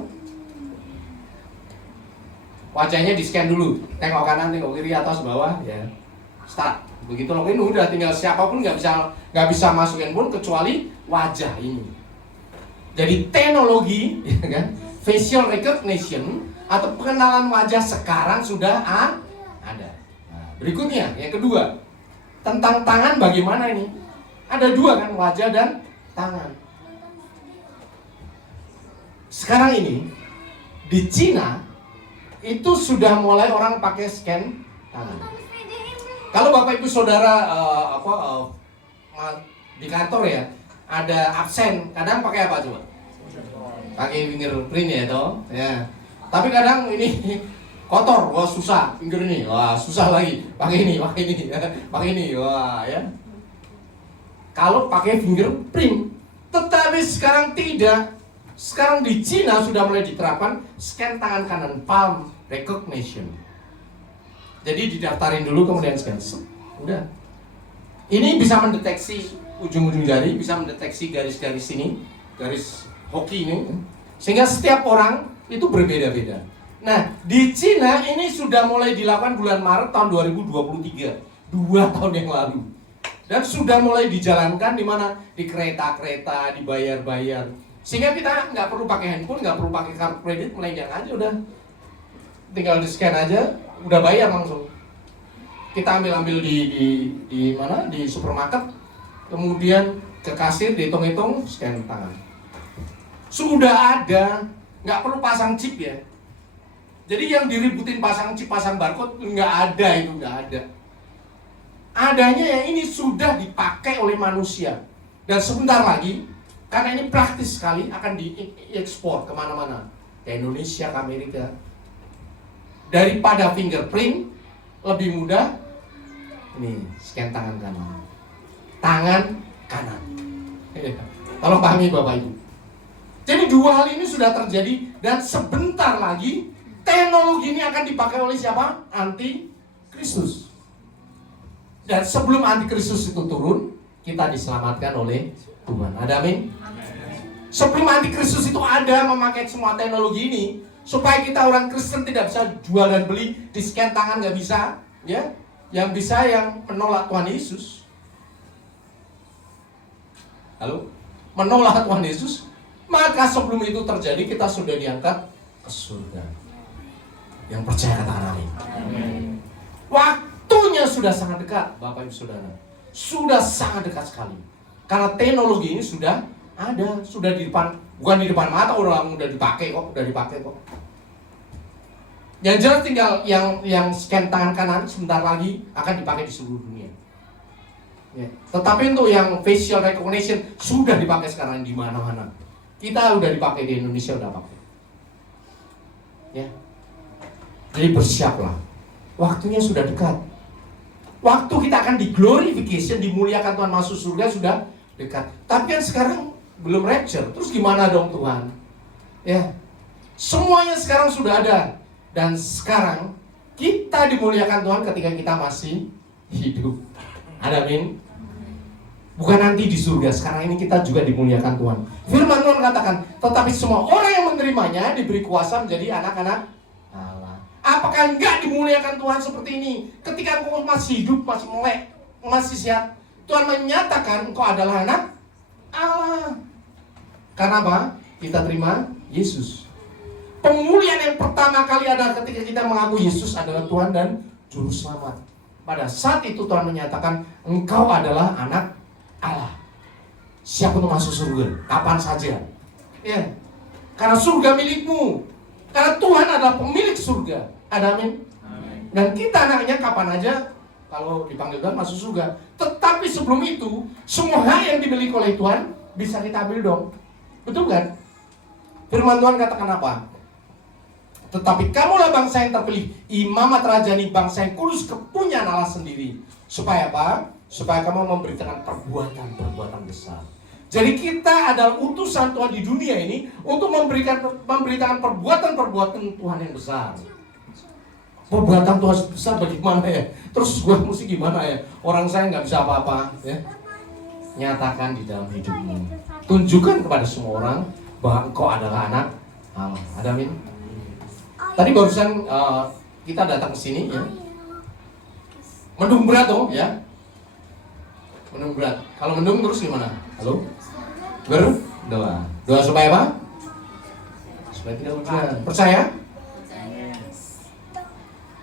Wajahnya di scan dulu, tengok kanan, tengok kiri, atas, bawah, ya start. Begitu login udah, tinggal siapapun nggak bisa masukin pun kecuali wajah ini. Jadi teknologi, ya kan, facial recognition atau pengenalan wajah sekarang sudah ada. Nah, berikutnya yang kedua tentang tangan, bagaimana ini? Ada dua kan, wajah dan tangan. Sekarang ini di Cina itu sudah mulai orang pakai scan tangan. Kalau Bapak Ibu Saudara di kantor ya, ada absen, kadang pakai apa coba? Pakai fingerprint ya toh, ya. Tapi kadang ini kotor, wah susah, finger ini, wah susah lagi. Pakai ini, pakai ini, wah ya. Kalau pakai fingerprint, tetapi sekarang tidak. Sekarang di Cina sudah mulai diterapkan scan tangan kanan, palm recognition. Jadi didaftarin dulu kemudian scan. Udah. Ini bisa mendeteksi ujung-ujung jari, bisa mendeteksi garis-garis ini, garis hoki ini. Sehingga setiap orang itu berbeda-beda. Nah, di Cina ini sudah mulai dilakukan bulan Maret tahun 2023, 2 tahun yang lalu. Dan sudah mulai dijalankan di mana? Di kereta-kereta, dibayar-bayar. Sehingga kita nggak perlu pakai handphone, nggak perlu pakai kartu kredit, melenceng aja udah. Tinggal di scan aja, udah bayar langsung. Kita ambil di mana? Di supermarket, kemudian ke kasir, dihitung-hitung, scan tangan. Sudah ada, nggak perlu pasang chip ya. Jadi yang diributin pasang chip, pasang barcode, nggak ada itu, nggak ada. Adanya yang ini sudah dipakai oleh manusia. Dan sebentar lagi, karena ini praktis sekali, akan diekspor kemana-mana. Ke Indonesia, ke Amerika. Daripada fingerprint, lebih mudah. Ini, scan tangan kanan. Tangan kanan. Tolong pahami Bapak Ibu. Jadi dua hal ini sudah terjadi. Dan sebentar lagi, teknologi ini akan dipakai oleh siapa? Antikristus. Dan sebelum Antikristus itu turun, kita diselamatkan oleh Tuhan. Ada amin? Sebelum Antikristus itu ada memakai semua teknologi ini, supaya kita orang Kristen tidak bisa jual dan beli, di scan tangan nggak bisa, ya? Yang bisa yang menolak Tuhan Yesus. Halo? Menolak Tuhan Yesus, maka sebelum itu terjadi kita sudah diangkat ke surga. Yang percaya katakan amin. Waktunya sudah sangat dekat, Bapak Ibu Saudara. Sudah sangat dekat sekali. Karena teknologi ini sudah ada, sudah di depan, bukan di depan mata orang, udah dipakai kok. Yang jelas tinggal yang scan tangan kanan sebentar lagi akan dipakai di seluruh dunia. Ya. Tetapi untuk yang facial recognition sudah dipakai sekarang di mana-mana. Kita udah dipakai di Indonesia, udah pakai. Ya. Jadi bersiaplah. Waktunya sudah dekat. Waktu kita akan di glorification, dimuliakan Tuhan masuk surga sudah dekat. Tapi kan sekarang belum rapture. Terus gimana dong Tuhan? Ya. Semuanya sekarang sudah ada. Dan sekarang kita dimuliakan Tuhan ketika kita masih hidup. Ada amin? Bukan nanti di surga, sekarang ini kita juga dimuliakan Tuhan. Firman Tuhan katakan, tetapi semua orang yang menerimanya diberi kuasa menjadi anak-anak Allah. Apakah enggak dimuliakan Tuhan seperti ini? Ketika engkau masih hidup, masih melek, masih sehat, Tuhan menyatakan engkau adalah anak Allah. Karena apa? Kita terima Yesus. Pemulihan yang pertama kali adalah ketika kita mengaku Yesus adalah Tuhan dan Juru Selamat. Pada saat itu Tuhan menyatakan engkau adalah anak Allah. Siap untuk masuk surga kapan saja. Ya. Karena surga milikmu. Karena Tuhan adalah pemilik surga. Ada amin? Dan kita anaknya kapan aja kalau dipanggil Tuhan masuk surga. Tetapi sebelum itu, semua hal yang dimiliki oleh Tuhan bisa kita ambil dong. Betul kan? Firman Tuhan katakan apa? Tetapi kamulah bangsa yang terpilih, imamat rajani, bangsa yang kudus, kepunyaan Allah sendiri. Supaya apa? Supaya kamu memberitakan perbuatan-perbuatan besar. Jadi kita adalah utusan Tuhan di dunia ini untuk memberitakan perbuatan-perbuatan Tuhan yang besar. Perbuatan Tuhan besar bagaimana ya? Terus gue mesti gimana ya? Orang saya nggak bisa apa-apa, ya. Nyatakan di dalam hidupmu. Tunjukkan kepada semua orang bahwa engkau adalah anak Allah. Ada amin? Tadi barusan kita datang ke sini ya. Mendung berat dong ya. Mendung berat. Kalau mendung terus gimana? Halo? Berdoa. Doa supaya apa? Supaya tidak hujan. Percaya?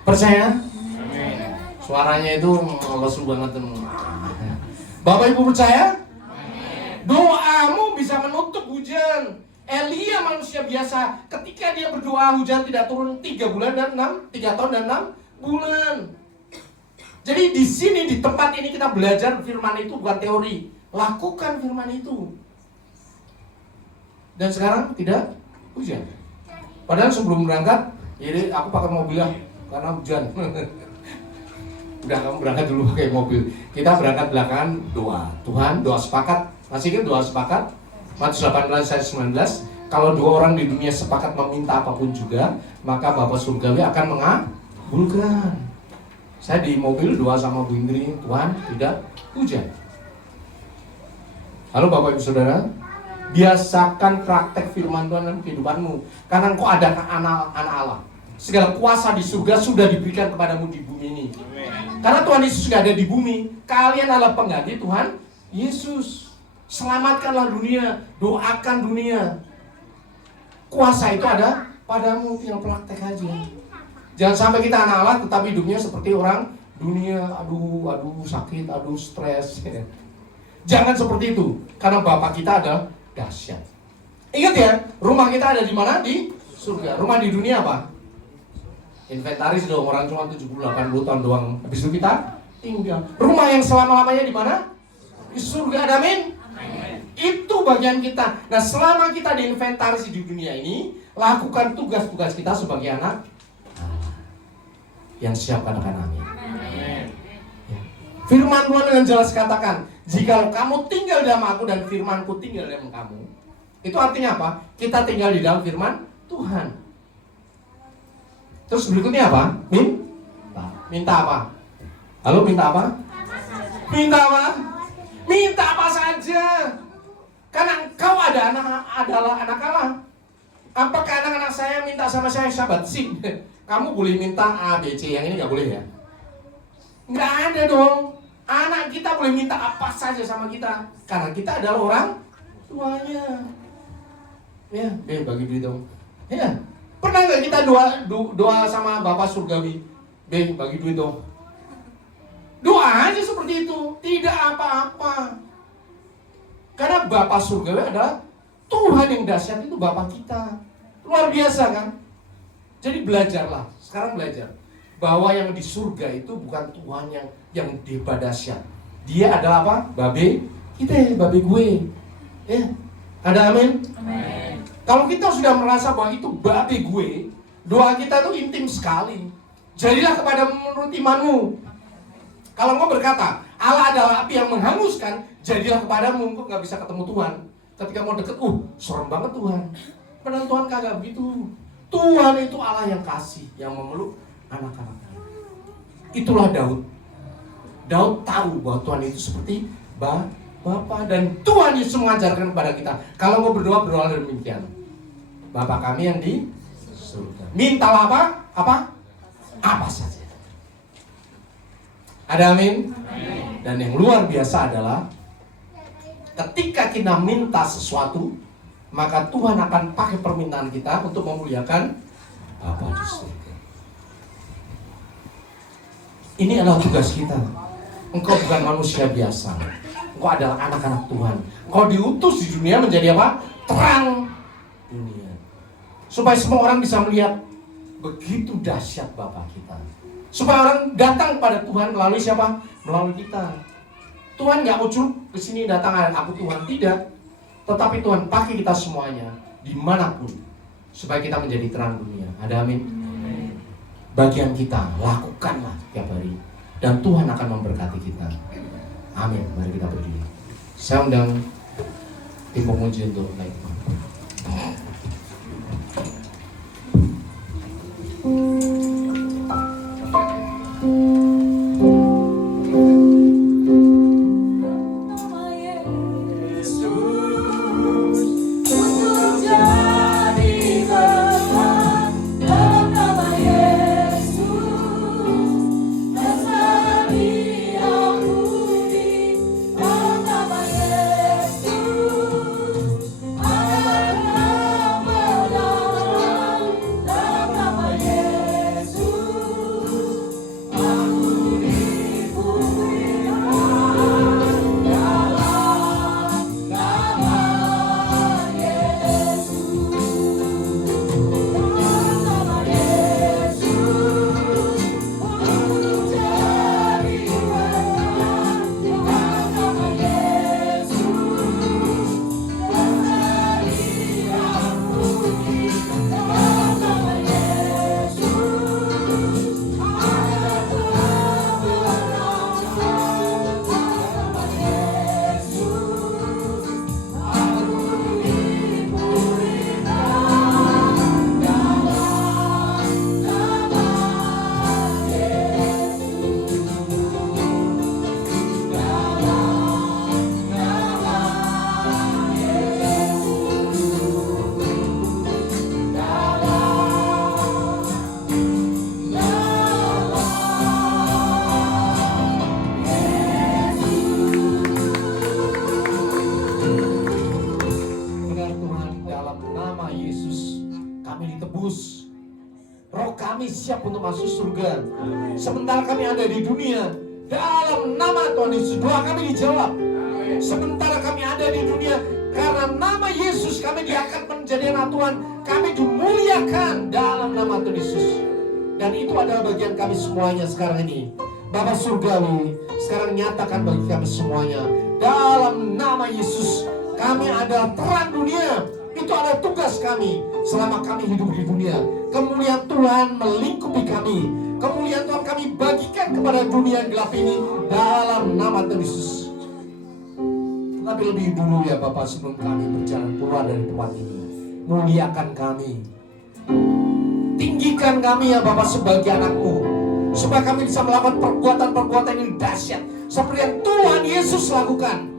Percaya? Suaranya itu lesu banget. Bapak Ibu percaya? Doamu bisa menutup hujan. Elia manusia biasa, ketika dia berdoa hujan tidak turun 3 tahun dan 6 bulan. Jadi di sini di tempat ini kita belajar firman itu bukan teori, lakukan firman itu. Dan sekarang tidak hujan. Padahal sebelum berangkat, jadi aku pakai mobil lah karena hujan. Udah, kamu berangkat dulu pakai mobil. Kita berangkat belakangan doa. Tuhan, doa sepakat. Masih kan doa sepakat? Matius 18 ayat 19. Kalau 2 orang di dunia sepakat meminta apapun juga, maka Bapa Surgawi akan mengabulkan. Saya di mobil doa sama Bu Indri, Tuhan tidak hujan. Halo Bapak Ibu Saudara, biasakan praktek firman Tuhan dalam kehidupanmu. Karena engkau ada anak Allah. Segala kuasa di surga sudah diberikan kepadamu di bumi ini. Karena Tuhan Yesus sudah ada di bumi. Kalian adalah pengganti Tuhan Yesus. Selamatkanlah dunia, doakan dunia. Kuasa itu ada padamu, tinggal praktek aja. Jangan sampai kita anak Allah tetapi hidupnya seperti orang dunia. Aduh sakit, aduh stres. Jangan seperti itu. Karena Bapa kita ada dahsyat. Ingat ya, rumah kita ada di mana? Di surga. Rumah di dunia apa? Inventaris dong, orang cuma 70-80 tahun doang. Habis itu kita tinggal. Rumah yang selama-lamanya di mana? Di surga, ada amin? Itu bagian kita. Nah, selama kita diinventaris di dunia ini, lakukan tugas-tugas kita sebagai anak yang siap katakan amin. Ya. Firman Tuhan dengan jelas katakan, jika kamu tinggal dalam aku dan firmanku tinggal dalam kamu, itu artinya apa? Kita tinggal di dalam firman Tuhan. Terus berikutnya apa? Minta apa? Halo, minta apa? Minta apa? Minta apa saja. Karena engkau adalah anak Allah. Apakah anak-anak saya minta sama saya sahabat sih? Kamu boleh minta A, B, C, yang ini gak boleh ya? Nggak ada dong. Anak kita boleh minta apa saja sama kita. Karena kita adalah orang tuanya. Ya, B, bagi duit dong. Ya, pernah nggak kita doa sama Bapak Surgawi? B, bagi duit dong. Doa aja seperti itu, tidak apa-apa. Karena Bapak Surgawi adalah Tuhan yang dahsyat, itu Bapak kita. Luar biasa kan? Jadi belajarlah, sekarang belajar bahwa yang di surga itu bukan Tuhan yang hebat dahsyat. Dia adalah apa? Babe kita, babe gue. Ya, ada amin? Amin. Kalau kita sudah merasa bahwa itu babe gue, doa kita tuh intim sekali. Jadilah kepada menurut imanmu. Kalau engkau berkata, Allah adalah api yang menghanguskan, jadilah kepadamu, engkau gak bisa ketemu Tuhan. Ketika mau deket, serem banget Tuhan. Padahal Tuhan kagak begitu. Tuhan itu Allah yang kasih, yang memeluk anak-anaknya. Itulah Daud. Daud tahu bahwa Tuhan itu seperti Bapa, dan Tuhan Yesus mengajarkan kepada kita. Kalau mau berdoa, berdoa demikian. Bapa kami yang di surga. Mintalah apa? Apa saja. Ada amin? Amin. Dan yang luar biasa adalah ketika kita minta sesuatu, maka Tuhan akan pakai permintaan kita untuk memuliakan Bapa di surga. Ini adalah tugas kita. Engkau bukan manusia biasa. Engkau adalah anak-anak Tuhan. Engkau diutus di dunia menjadi apa? Terang dunia. Supaya semua orang bisa melihat begitu dahsyat Bapa kita. Supaya orang datang kepada Tuhan melalui siapa? Melalui kita. Tuhan gak ucap ke sini datang aku Tuhan, tidak. Tetapi Tuhan pakai kita semuanya dimanapun supaya kita menjadi terang dunia. Ada amin? Bagian kita lakukanlah tiap hari dan Tuhan akan memberkati kita. Amin. Mari kita berdiri. Saya undang tim pemuji untuk naik. Untuk jadi beban dalam kami ditebus. Roh kami siap untuk masuk surga. Sementara kami ada di dunia, dalam nama Tuhan Yesus doa kami dijawab. Sementara kami ada di dunia, karena nama Yesus kami diangkat menjadi anak Tuhan. Kami dimuliakan dalam nama Tuhan Yesus. Dan itu adalah bagian kami semuanya sekarang ini. Bapa Surgawi, sekarang nyatakan bagi kami semuanya, dalam nama Yesus kami adalah terang dunia. Itu adalah tugas kami selama kami hidup di dunia. Kemuliaan Tuhan melingkupi kami. Kemuliaan Tuhan kami bagikan kepada dunia yang gelap ini dalam nama Tuhan Yesus. Tapi lebih dulu ya Bapak, sebelum kami berjalan keluar dari tempat ini, muliakan kami, tinggikan kami ya Bapak sebagai anak-Mu, supaya kami bisa melakukan perbuatan-perbuatan yang dahsyat seperti yang Tuhan Yesus lakukan.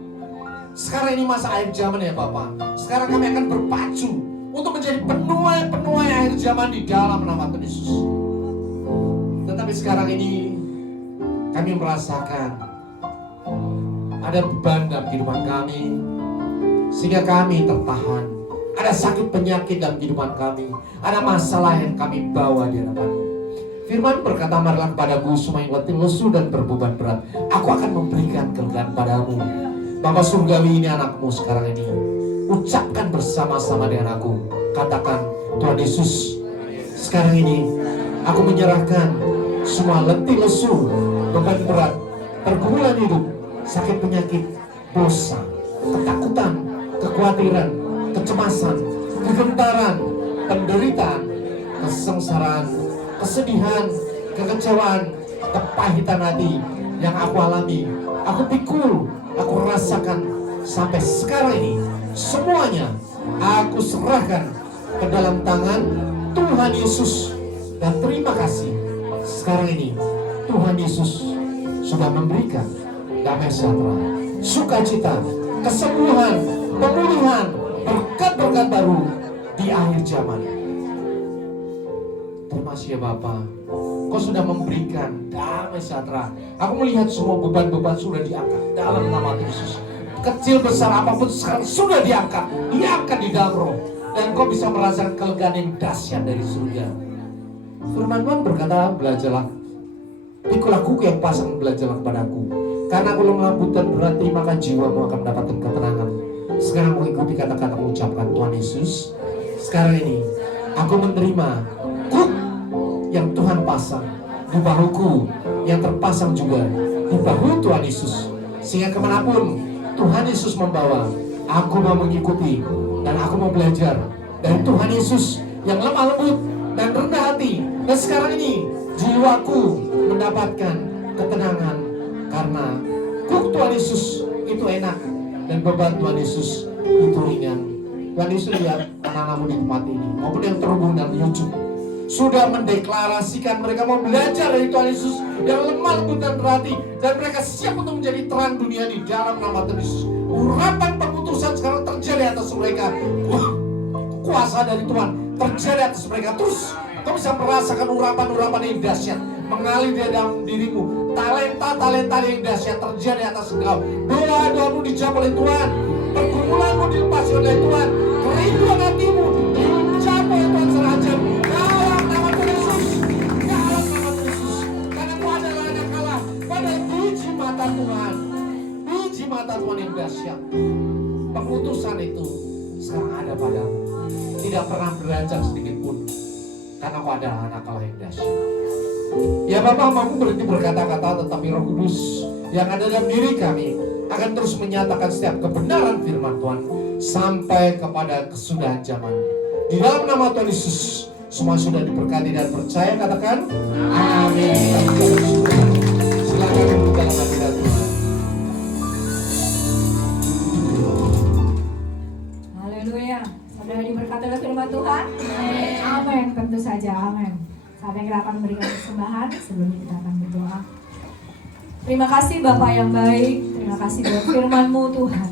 Sekarang ini masa akhir zaman ya Bapak. Sekarang kami akan berpacu untuk menjadi penuai-penuai akhir zaman di dalam nama Tuhan Yesus. Tetapi sekarang ini kami merasakan ada beban dalam kehidupan kami, sehingga kami tertahan. Ada sakit penyakit dalam kehidupan kami, ada masalah yang kami bawa di hadapan-Mu. Firman berkata, marilah kepadaku semua yang letih lesu dan berbeban berat, aku akan memberikan kelegaan padamu. Bapa Surgawi, ini anak-Mu sekarang ini. Ucapkan bersama-sama dengan aku. Katakan, Tuhan Yesus, sekarang ini aku menyerahkan semua letih lesu, beban berat, pergumulan hidup, sakit penyakit, dosa, ketakutan, kekhawatiran, kecemasan, kegentaran, penderitaan, kesengsaraan, kesedihan, kekecewaan, kepahitan hati yang aku alami, aku pikul, aku rasakan sampai sekarang ini. Semuanya aku serahkan ke dalam tangan Tuhan Yesus. Dan terima kasih, sekarang ini Tuhan Yesus sudah memberikan damai sejahtera, sukacita, kesembuhan, pemulihan, berkat-berkat baru di akhir zaman. Terima kasih ya Bapa, Kau sudah memberikan damai sejahtera. Aku melihat semua beban-beban sudah diangkat dalam nama Yesus. Kecil besar apapun sekarang sudah diangkat di dalam roh. Dan kau bisa merasakan kelegaan yang dahsyat dari surga. Firman Tuhan berkata, belajarlah, pikulah kuku yang pasang, belajarlah kepadaku. Karena aku lemah lembut dan berhati, maka jiwamu akan mendapatkan ketenangan. Sekarang mengikuti kata-kata mengucapkan Tuhan Yesus. Sekarang ini aku menerima kuk yang Tuhan pasang di bahuku, yang terpasang juga di bahu Tuhan Yesus. Sehingga kemanapun Tuhan Yesus membawa, aku mau mengikuti dan aku mau belajar dari Tuhan Yesus yang lemah lembut dan rendah hati. Dan sekarang ini jiwaku mendapatkan ketenangan karena kuk Tuhan Yesus itu enak dan beban Tuhan Yesus itu ringan. Tuhan Yesus lihat anak-anakmu di tempat ini maupun yang terhubung dalam YouTube sudah mendeklarasikan mereka mau belajar dari Tuhan Yesus yang lemah lembut dan berhati, dan mereka siap untuk menjadi terang dunia di dalam nama Tuhan Yesus. Urapan pemutusan sekarang terjadi atas mereka. Kuasa dari Tuhan terjadi atas mereka. Terus kau bisa merasakan urapan-urapan yang dahsyat mengalir di dalam dirimu. Talenta-talenta yang dahsyat terjadi atas engkau. Doa-doamu dijawab oleh Tuhan. Pergumulanmu dilepasi oleh Tuhan. Kerinduan hatimu dicapai oleh Tuhan seraja. Dalam nama Tuhan Yesus. Dalam nama Tuhan Yesus. Karena kau adalah anak Allah pada biji mata Tuhan. Biji mata Tuhan yang dahsyat. Pemutusan itu sekarang ada padamu. Tidak pernah beranjak sedikit pun. Karena kau adalah anak Allah yang dahsyat. Ya Bapak, mampu berhenti berkata-kata, tetapi Roh Kudus yang ada dalam diri kami akan terus menyatakan setiap kebenaran firman Tuhan sampai kepada kesudahan zaman. Di dalam nama Tuhan Yesus, semua sudah diberkati dan percaya, katakan amin. Silakan duduk dalam hadirat Tuhan. Haleluya. Saudara diberkati oleh firman Tuhan. Amin. Tentu saja amin. Saatnya kita akan memberikan persembahan sebelum kita akan berdoa. Terima kasih Bapak yang baik. Terima kasih buat firman-Mu Tuhan,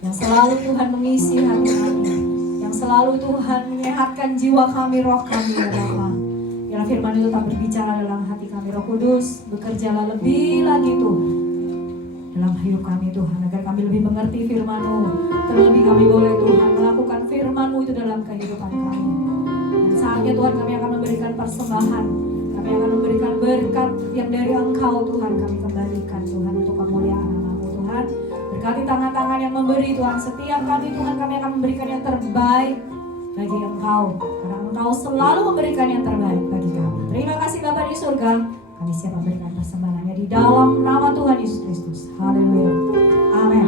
yang selalu Tuhan mengisi hati kami, yang selalu Tuhan menyehatkan jiwa kami, roh kami ya Bapak. Biarlah firman itu tak berbicara dalam hati kami. Roh Kudus, bekerjalah lebih lagi Tuhan dalam hidup kami Tuhan, agar kami lebih mengerti firman-Mu. Terlebih kami boleh Tuhan melakukan firman-Mu itu dalam kehidupan kami. Tuhan kami akan memberikan persembahan, kami akan memberikan berkat yang dari Engkau Tuhan, kami kembalikan Tuhan untuk kemuliaan nama-Mu Tuhan. Berkati tangan-tangan yang memberi Tuhan, setiap kami Tuhan kami akan memberikan yang terbaik bagi Engkau, karena Engkau selalu memberikan yang terbaik bagi kami. Terima kasih Bapa di surga, kami siap memberikan persembahannya di dalam nama Tuhan Yesus Kristus. Haleluya. Amin.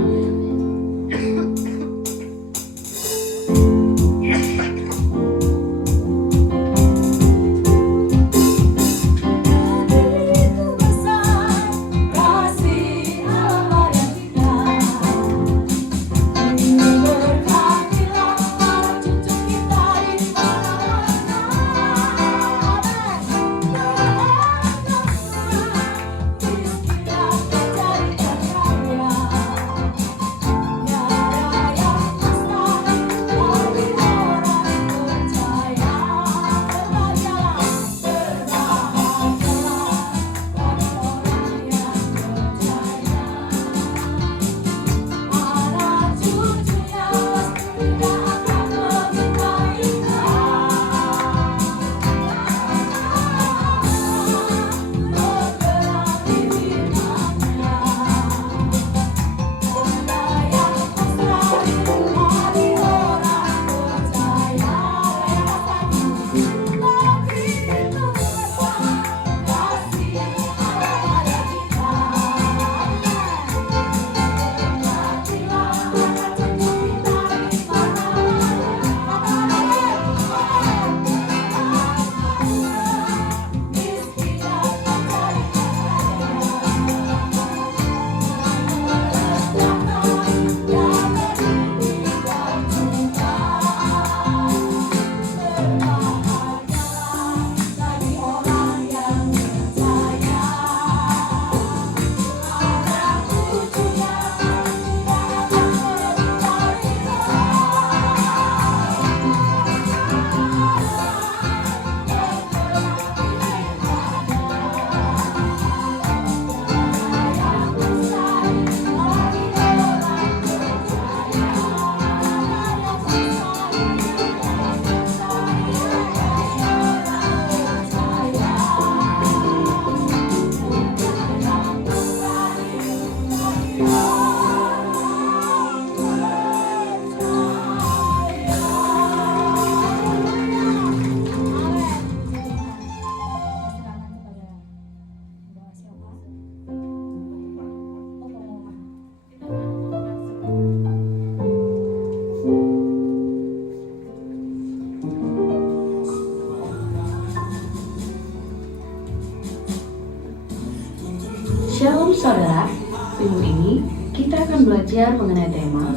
Shalom saudara, minggu ini kita akan belajar mengenai tema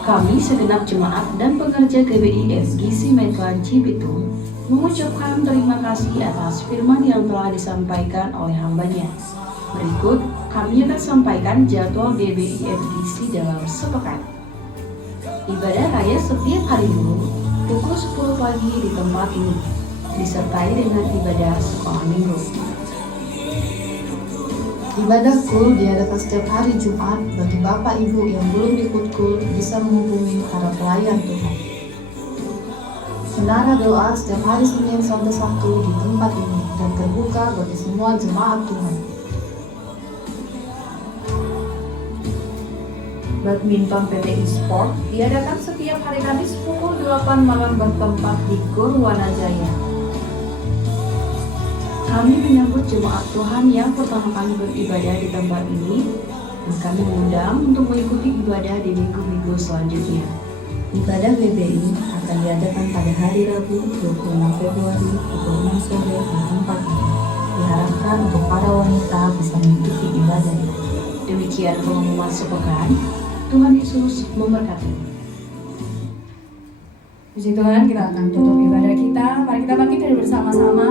kami segenap jemaat dan pekerja GBI FGC Medland Cibitung mengucapkan terima kasih atas firman yang telah disampaikan oleh hambanya. Berikut kami akan sampaikan jadwal GBI FGC dalam sepekan. Ibadah raya setiap hari Minggu pukul 10 pagi di tempat ini, disertai dengan ibadah sekolah minggu. Ibadah kul diadakan setiap hari Jumat. Bagi Bapak Ibu yang belum ikut kul bisa menghubungi para pelayan Tuhan. Menara doa setiap hari Senin sampai Sabtu di tempat ini dan terbuka bagi semua jemaat Tuhan. Badminton PTI Sport diadakan setiap hari Kamis pukul 8 malam bertempat di Gor Wanajaya. Kami menyambut jemaat Tuhan yang pertama kali beribadah di tempat ini dan kami mengundang untuk mengikuti ibadah di minggu-minggu selanjutnya. Ibadah GBI akan diadakan pada hari Rabu 26 Februari pukul 6 sore di tempat ini. Diharapkan untuk para wanita bisa mengikuti ibadah ini. Demikian pengumuman sepekan. Tuhan Yesus memberkati. Puji Tuhan, kita akan tutup ibadah kita. Mari kita bangkit dari bersama-sama.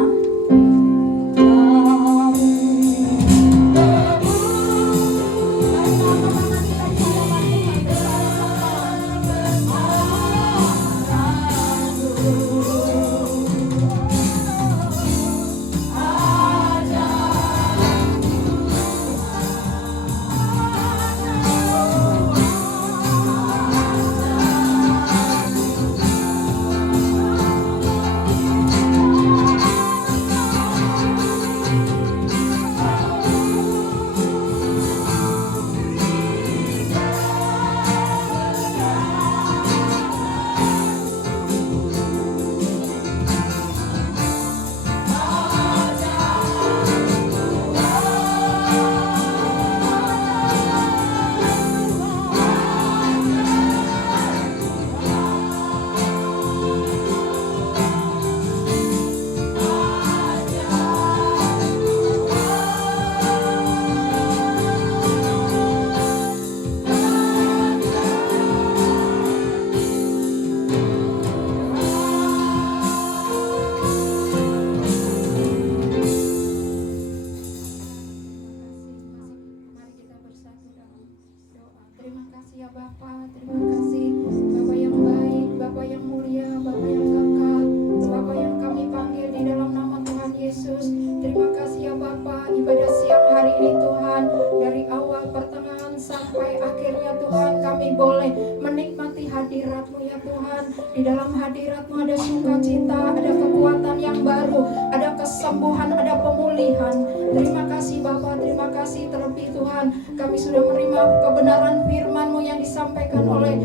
terima kasih Bapa yang baik, Bapa yang mulia, Bapa yang kekal, Bapa yang kami panggil di dalam nama Tuhan Yesus. Terima kasih ya Bapa, ibadah siang hari ini Tuhan, dari awal pertengahan sampai akhirnya Tuhan, kami boleh menikmati hadirat-Mu ya Tuhan. Di dalam hadirat-Mu ada sukacita, ada kekuatan yang baru, ada kesembuhan, ada pemulihan. Terima kasih Bapa, terima kasih terlebih Tuhan, kami sudah menerima kebenaran firman-Mu yang disampaikan oleh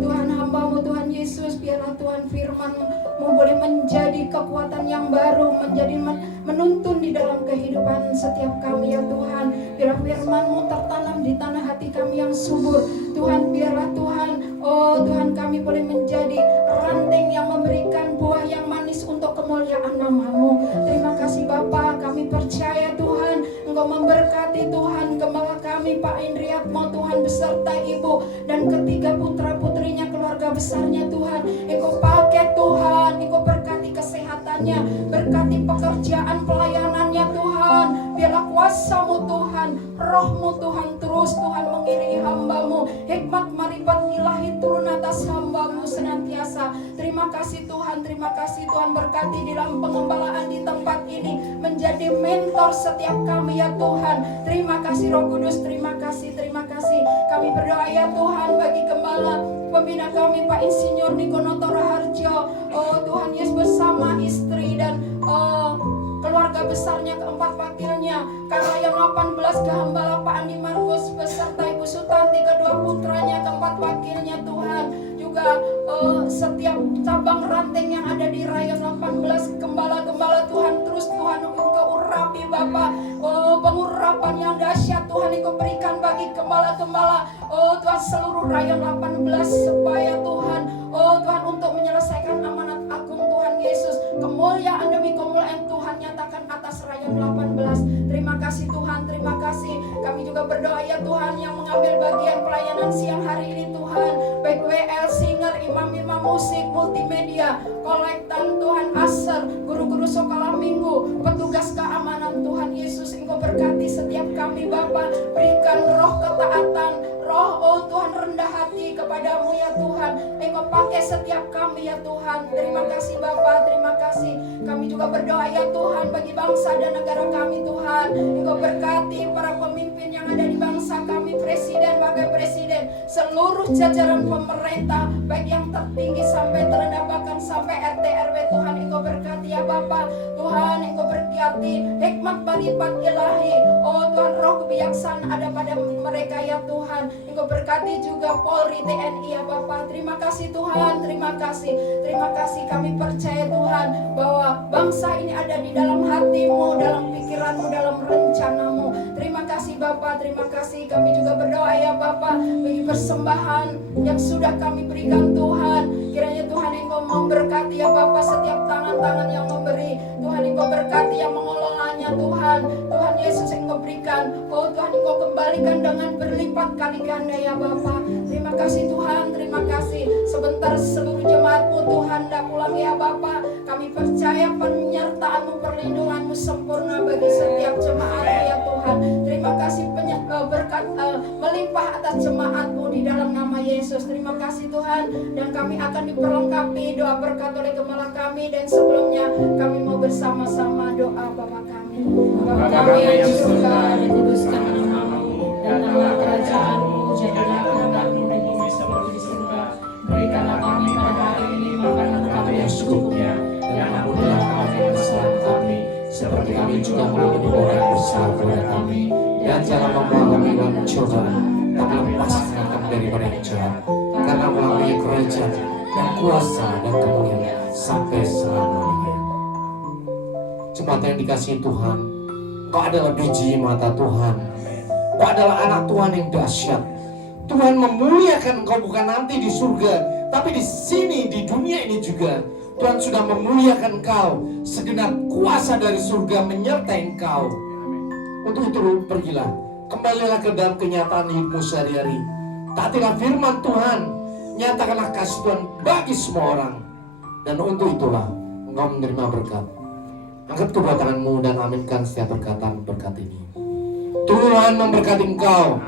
Tuhan hamba-Mu Tuhan Yesus. Biarlah Tuhan firman-Mu boleh menjadi kekuatan yang baru, menjadi menuntun di dalam kehidupan setiap kami ya Tuhan. Biarlah firman-Mu tertanam di tanah hati kami yang subur Tuhan. Biarlah Tuhan, Tuhan, kami boleh menjadi ranting yang memberikan buah yang manis untuk kemuliaan nama-Mu. Terima kasih Bapa, kami percaya Tuhan Engkau memberkati Tuhan gembala kami Pak Indriatmo Tuhan beserta Ibu dan ketiga putra putrinya, keluarga besarnya Tuhan. Engkau pakai Tuhan, Engkau berkati kesehatannya, berkati pekerjaan pelayanannya Tuhan. Biarlah kuasa-Mu Tuhan, roh-Mu Tuhan terus Tuhan mengiringi hamba-Mu, hikmat marifat ilahi turun atas hamba-Mu senantiasa. Terima kasih Tuhan, terima kasih Tuhan, berkati di dalam pengembalaan di tempat ini, menjadi mentor setiap kami ya Tuhan. Terima kasih Roh Kudus, terima kasih, terima kasih. Kami berdoa ya Tuhan bagi gembala pembina kami Pak Insinyur Nikonoto Raharjo, Tuhan Yesus bersama istri dan keluarga besarnya, keempat wakilnya, karena yang 18 Gembala Pak Andi Markus beserta Ibu Sutanti, kedua putranya, keempat wakilnya Tuhan. Juga setiap cabang ranting yang ada di rayon 18 gembala-gembala Tuhan, terus Tuhan Engkau urapi Bapak. Pengurapan yang dahsyat Tuhan Engkau berikan bagi gembala-gembala Tuhan seluruh rayon 18, supaya Tuhan Tuhan untuk menyelesaikan amanat agung Tuhan Yesus, kemuliaan demi kemuliaan Tuhan nyatakan atas rayon 18. Terima kasih Tuhan, terima kasih. Kami juga berdoa ya Tuhan yang mengambil bagian pelayanan siang hari ini Tuhan, baik WL, singer, imam-imam musik, multimedia, kolektan Tuhan, aser, guru-guru sekolah minggu, petugas keamanan Tuhan Yesus. Engkau berkati setiap kami Bapa, berikan roh ketaatan, roh Tuhan rendah hati kepadamu ya Tuhan. Engkau pakai setiap kami ya Tuhan. Terima kasih Bapa, terima kasih. Kami juga berdoa ya Tuhan bagi bangsa dan negara kami Tuhan. Engkau berkati para pemimpin yang ada di bangsa kami, presiden, wakil presiden, seluruh jajaran pemerintah, baik yang tertinggi sampai terendah, bahkan sampai RT RW Tuhan. Engkau berkati ya Bapa, Tuhan Engkau berkati hikmat marifat ilahi, Tuhan roh kebijaksanaan ada pada mereka ya Tuhan. Engkau berkati juga Polri, TNI ya Bapa. Terima kasih Tuhan, terima kasih, terima kasih. Kami percaya Tuhan bahwa bangsa ini ada di dalam hati-Mu, dalam pikiran-Mu, dalam rencana-Mu. Terima kasih Bapa, terima kasih. Kami juga berdoa ya Bapa bagi persembahan yang sudah kami berikan Tuhan. Kiranya Tuhan Engkau memberkati ya Bapa setiap tangan-tangan yang memberi. Tuhan Engkau berkati yang mengelolanya Tuhan. Tuhan Yesus Engkau berikan, Tuhan Engkau kembalikan dengan berlipat kali ganda ya Bapa. Terima kasih Tuhan, terima kasih. Sebentar seluruh jemaat-Mu Tuhan dah pulang ya Bapa. Kami percaya penyertaan-Mu, perlindungan-Mu sempurna bagi setiap jemaat-Mu ya Tuhan. Terima kasih berkat melimpah atas jemaat-Mu di dalam nama Yesus. Terima kasih Tuhan. Dan kami akan diperlengkapi doa berkat oleh gembala kami. Dan sebelumnya kami mau bersama-sama doa Bapa kami. Bapa kami yang di surga, dikuduskan nama-Mu, datanglah kerajaan-Mu, jadilah kehendak-Mu di bumi seperti di surga. Berikanlah kami pada hari ini makanan kami yang secukupnya, dan ampunilah kami kesalahan kami, seperti kami juga mengampuni orang yang bersalah kepada kami. Dan jangan membawa kami dalam cobaan, tapi lepaskan kami daripada yang jahat. Karena melalui kerajaan dan kuasa dan kemuliaan sampai selamanya. Jemaat yang dikasihi Tuhan, Kau adalah biji mata Tuhan. Kau adalah anak Tuhan yang dahsyat. Tuhan memuliakan Kau bukan nanti di surga, tapi di sini, di dunia ini juga. Tuhan sudah memuliakan Kau. Segenap kuasa dari surga menyertai Kau. Untuk itu pergilah, kembalilah ke dalam kenyataan hidupmu sehari-hari. Taatilah firman Tuhan, nyatakanlah kasih Tuhan bagi semua orang. Dan untuk itulah engkau menerima berkat. Angkat kedua tanganmu dan aminkan setiap perkataan berkat ini. Tuhan memberkati engkau.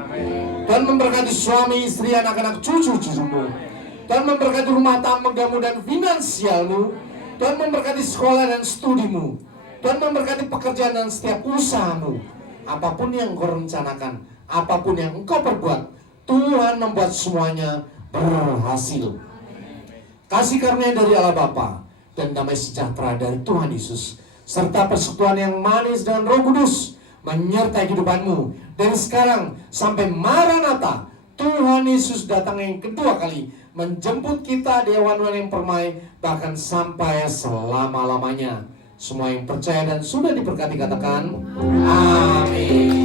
Tuhan memberkati suami, istri, anak-anak, cucu-cucumu. Tuhan memberkati rumah tanggamu dan finansialmu. Tuhan memberkati sekolah dan studimu. Tuhan memberkati pekerjaan dan setiap usahamu. Apapun yang engkau rencanakan, apapun yang engkau perbuat, Tuhan membuat semuanya berhasil. Kasih karunia dari Allah Bapa dan damai sejahtera dari Tuhan Yesus, serta persekutuan yang manis dengan Roh Kudus menyertai kehidupanmu. Dan sekarang sampai Maranatha, Tuhan Yesus datang yang kedua kali, menjemput kita di awan-awan yang permai, bahkan sampai selama-lamanya. Semua yang percaya dan sudah diberkati katakan amin.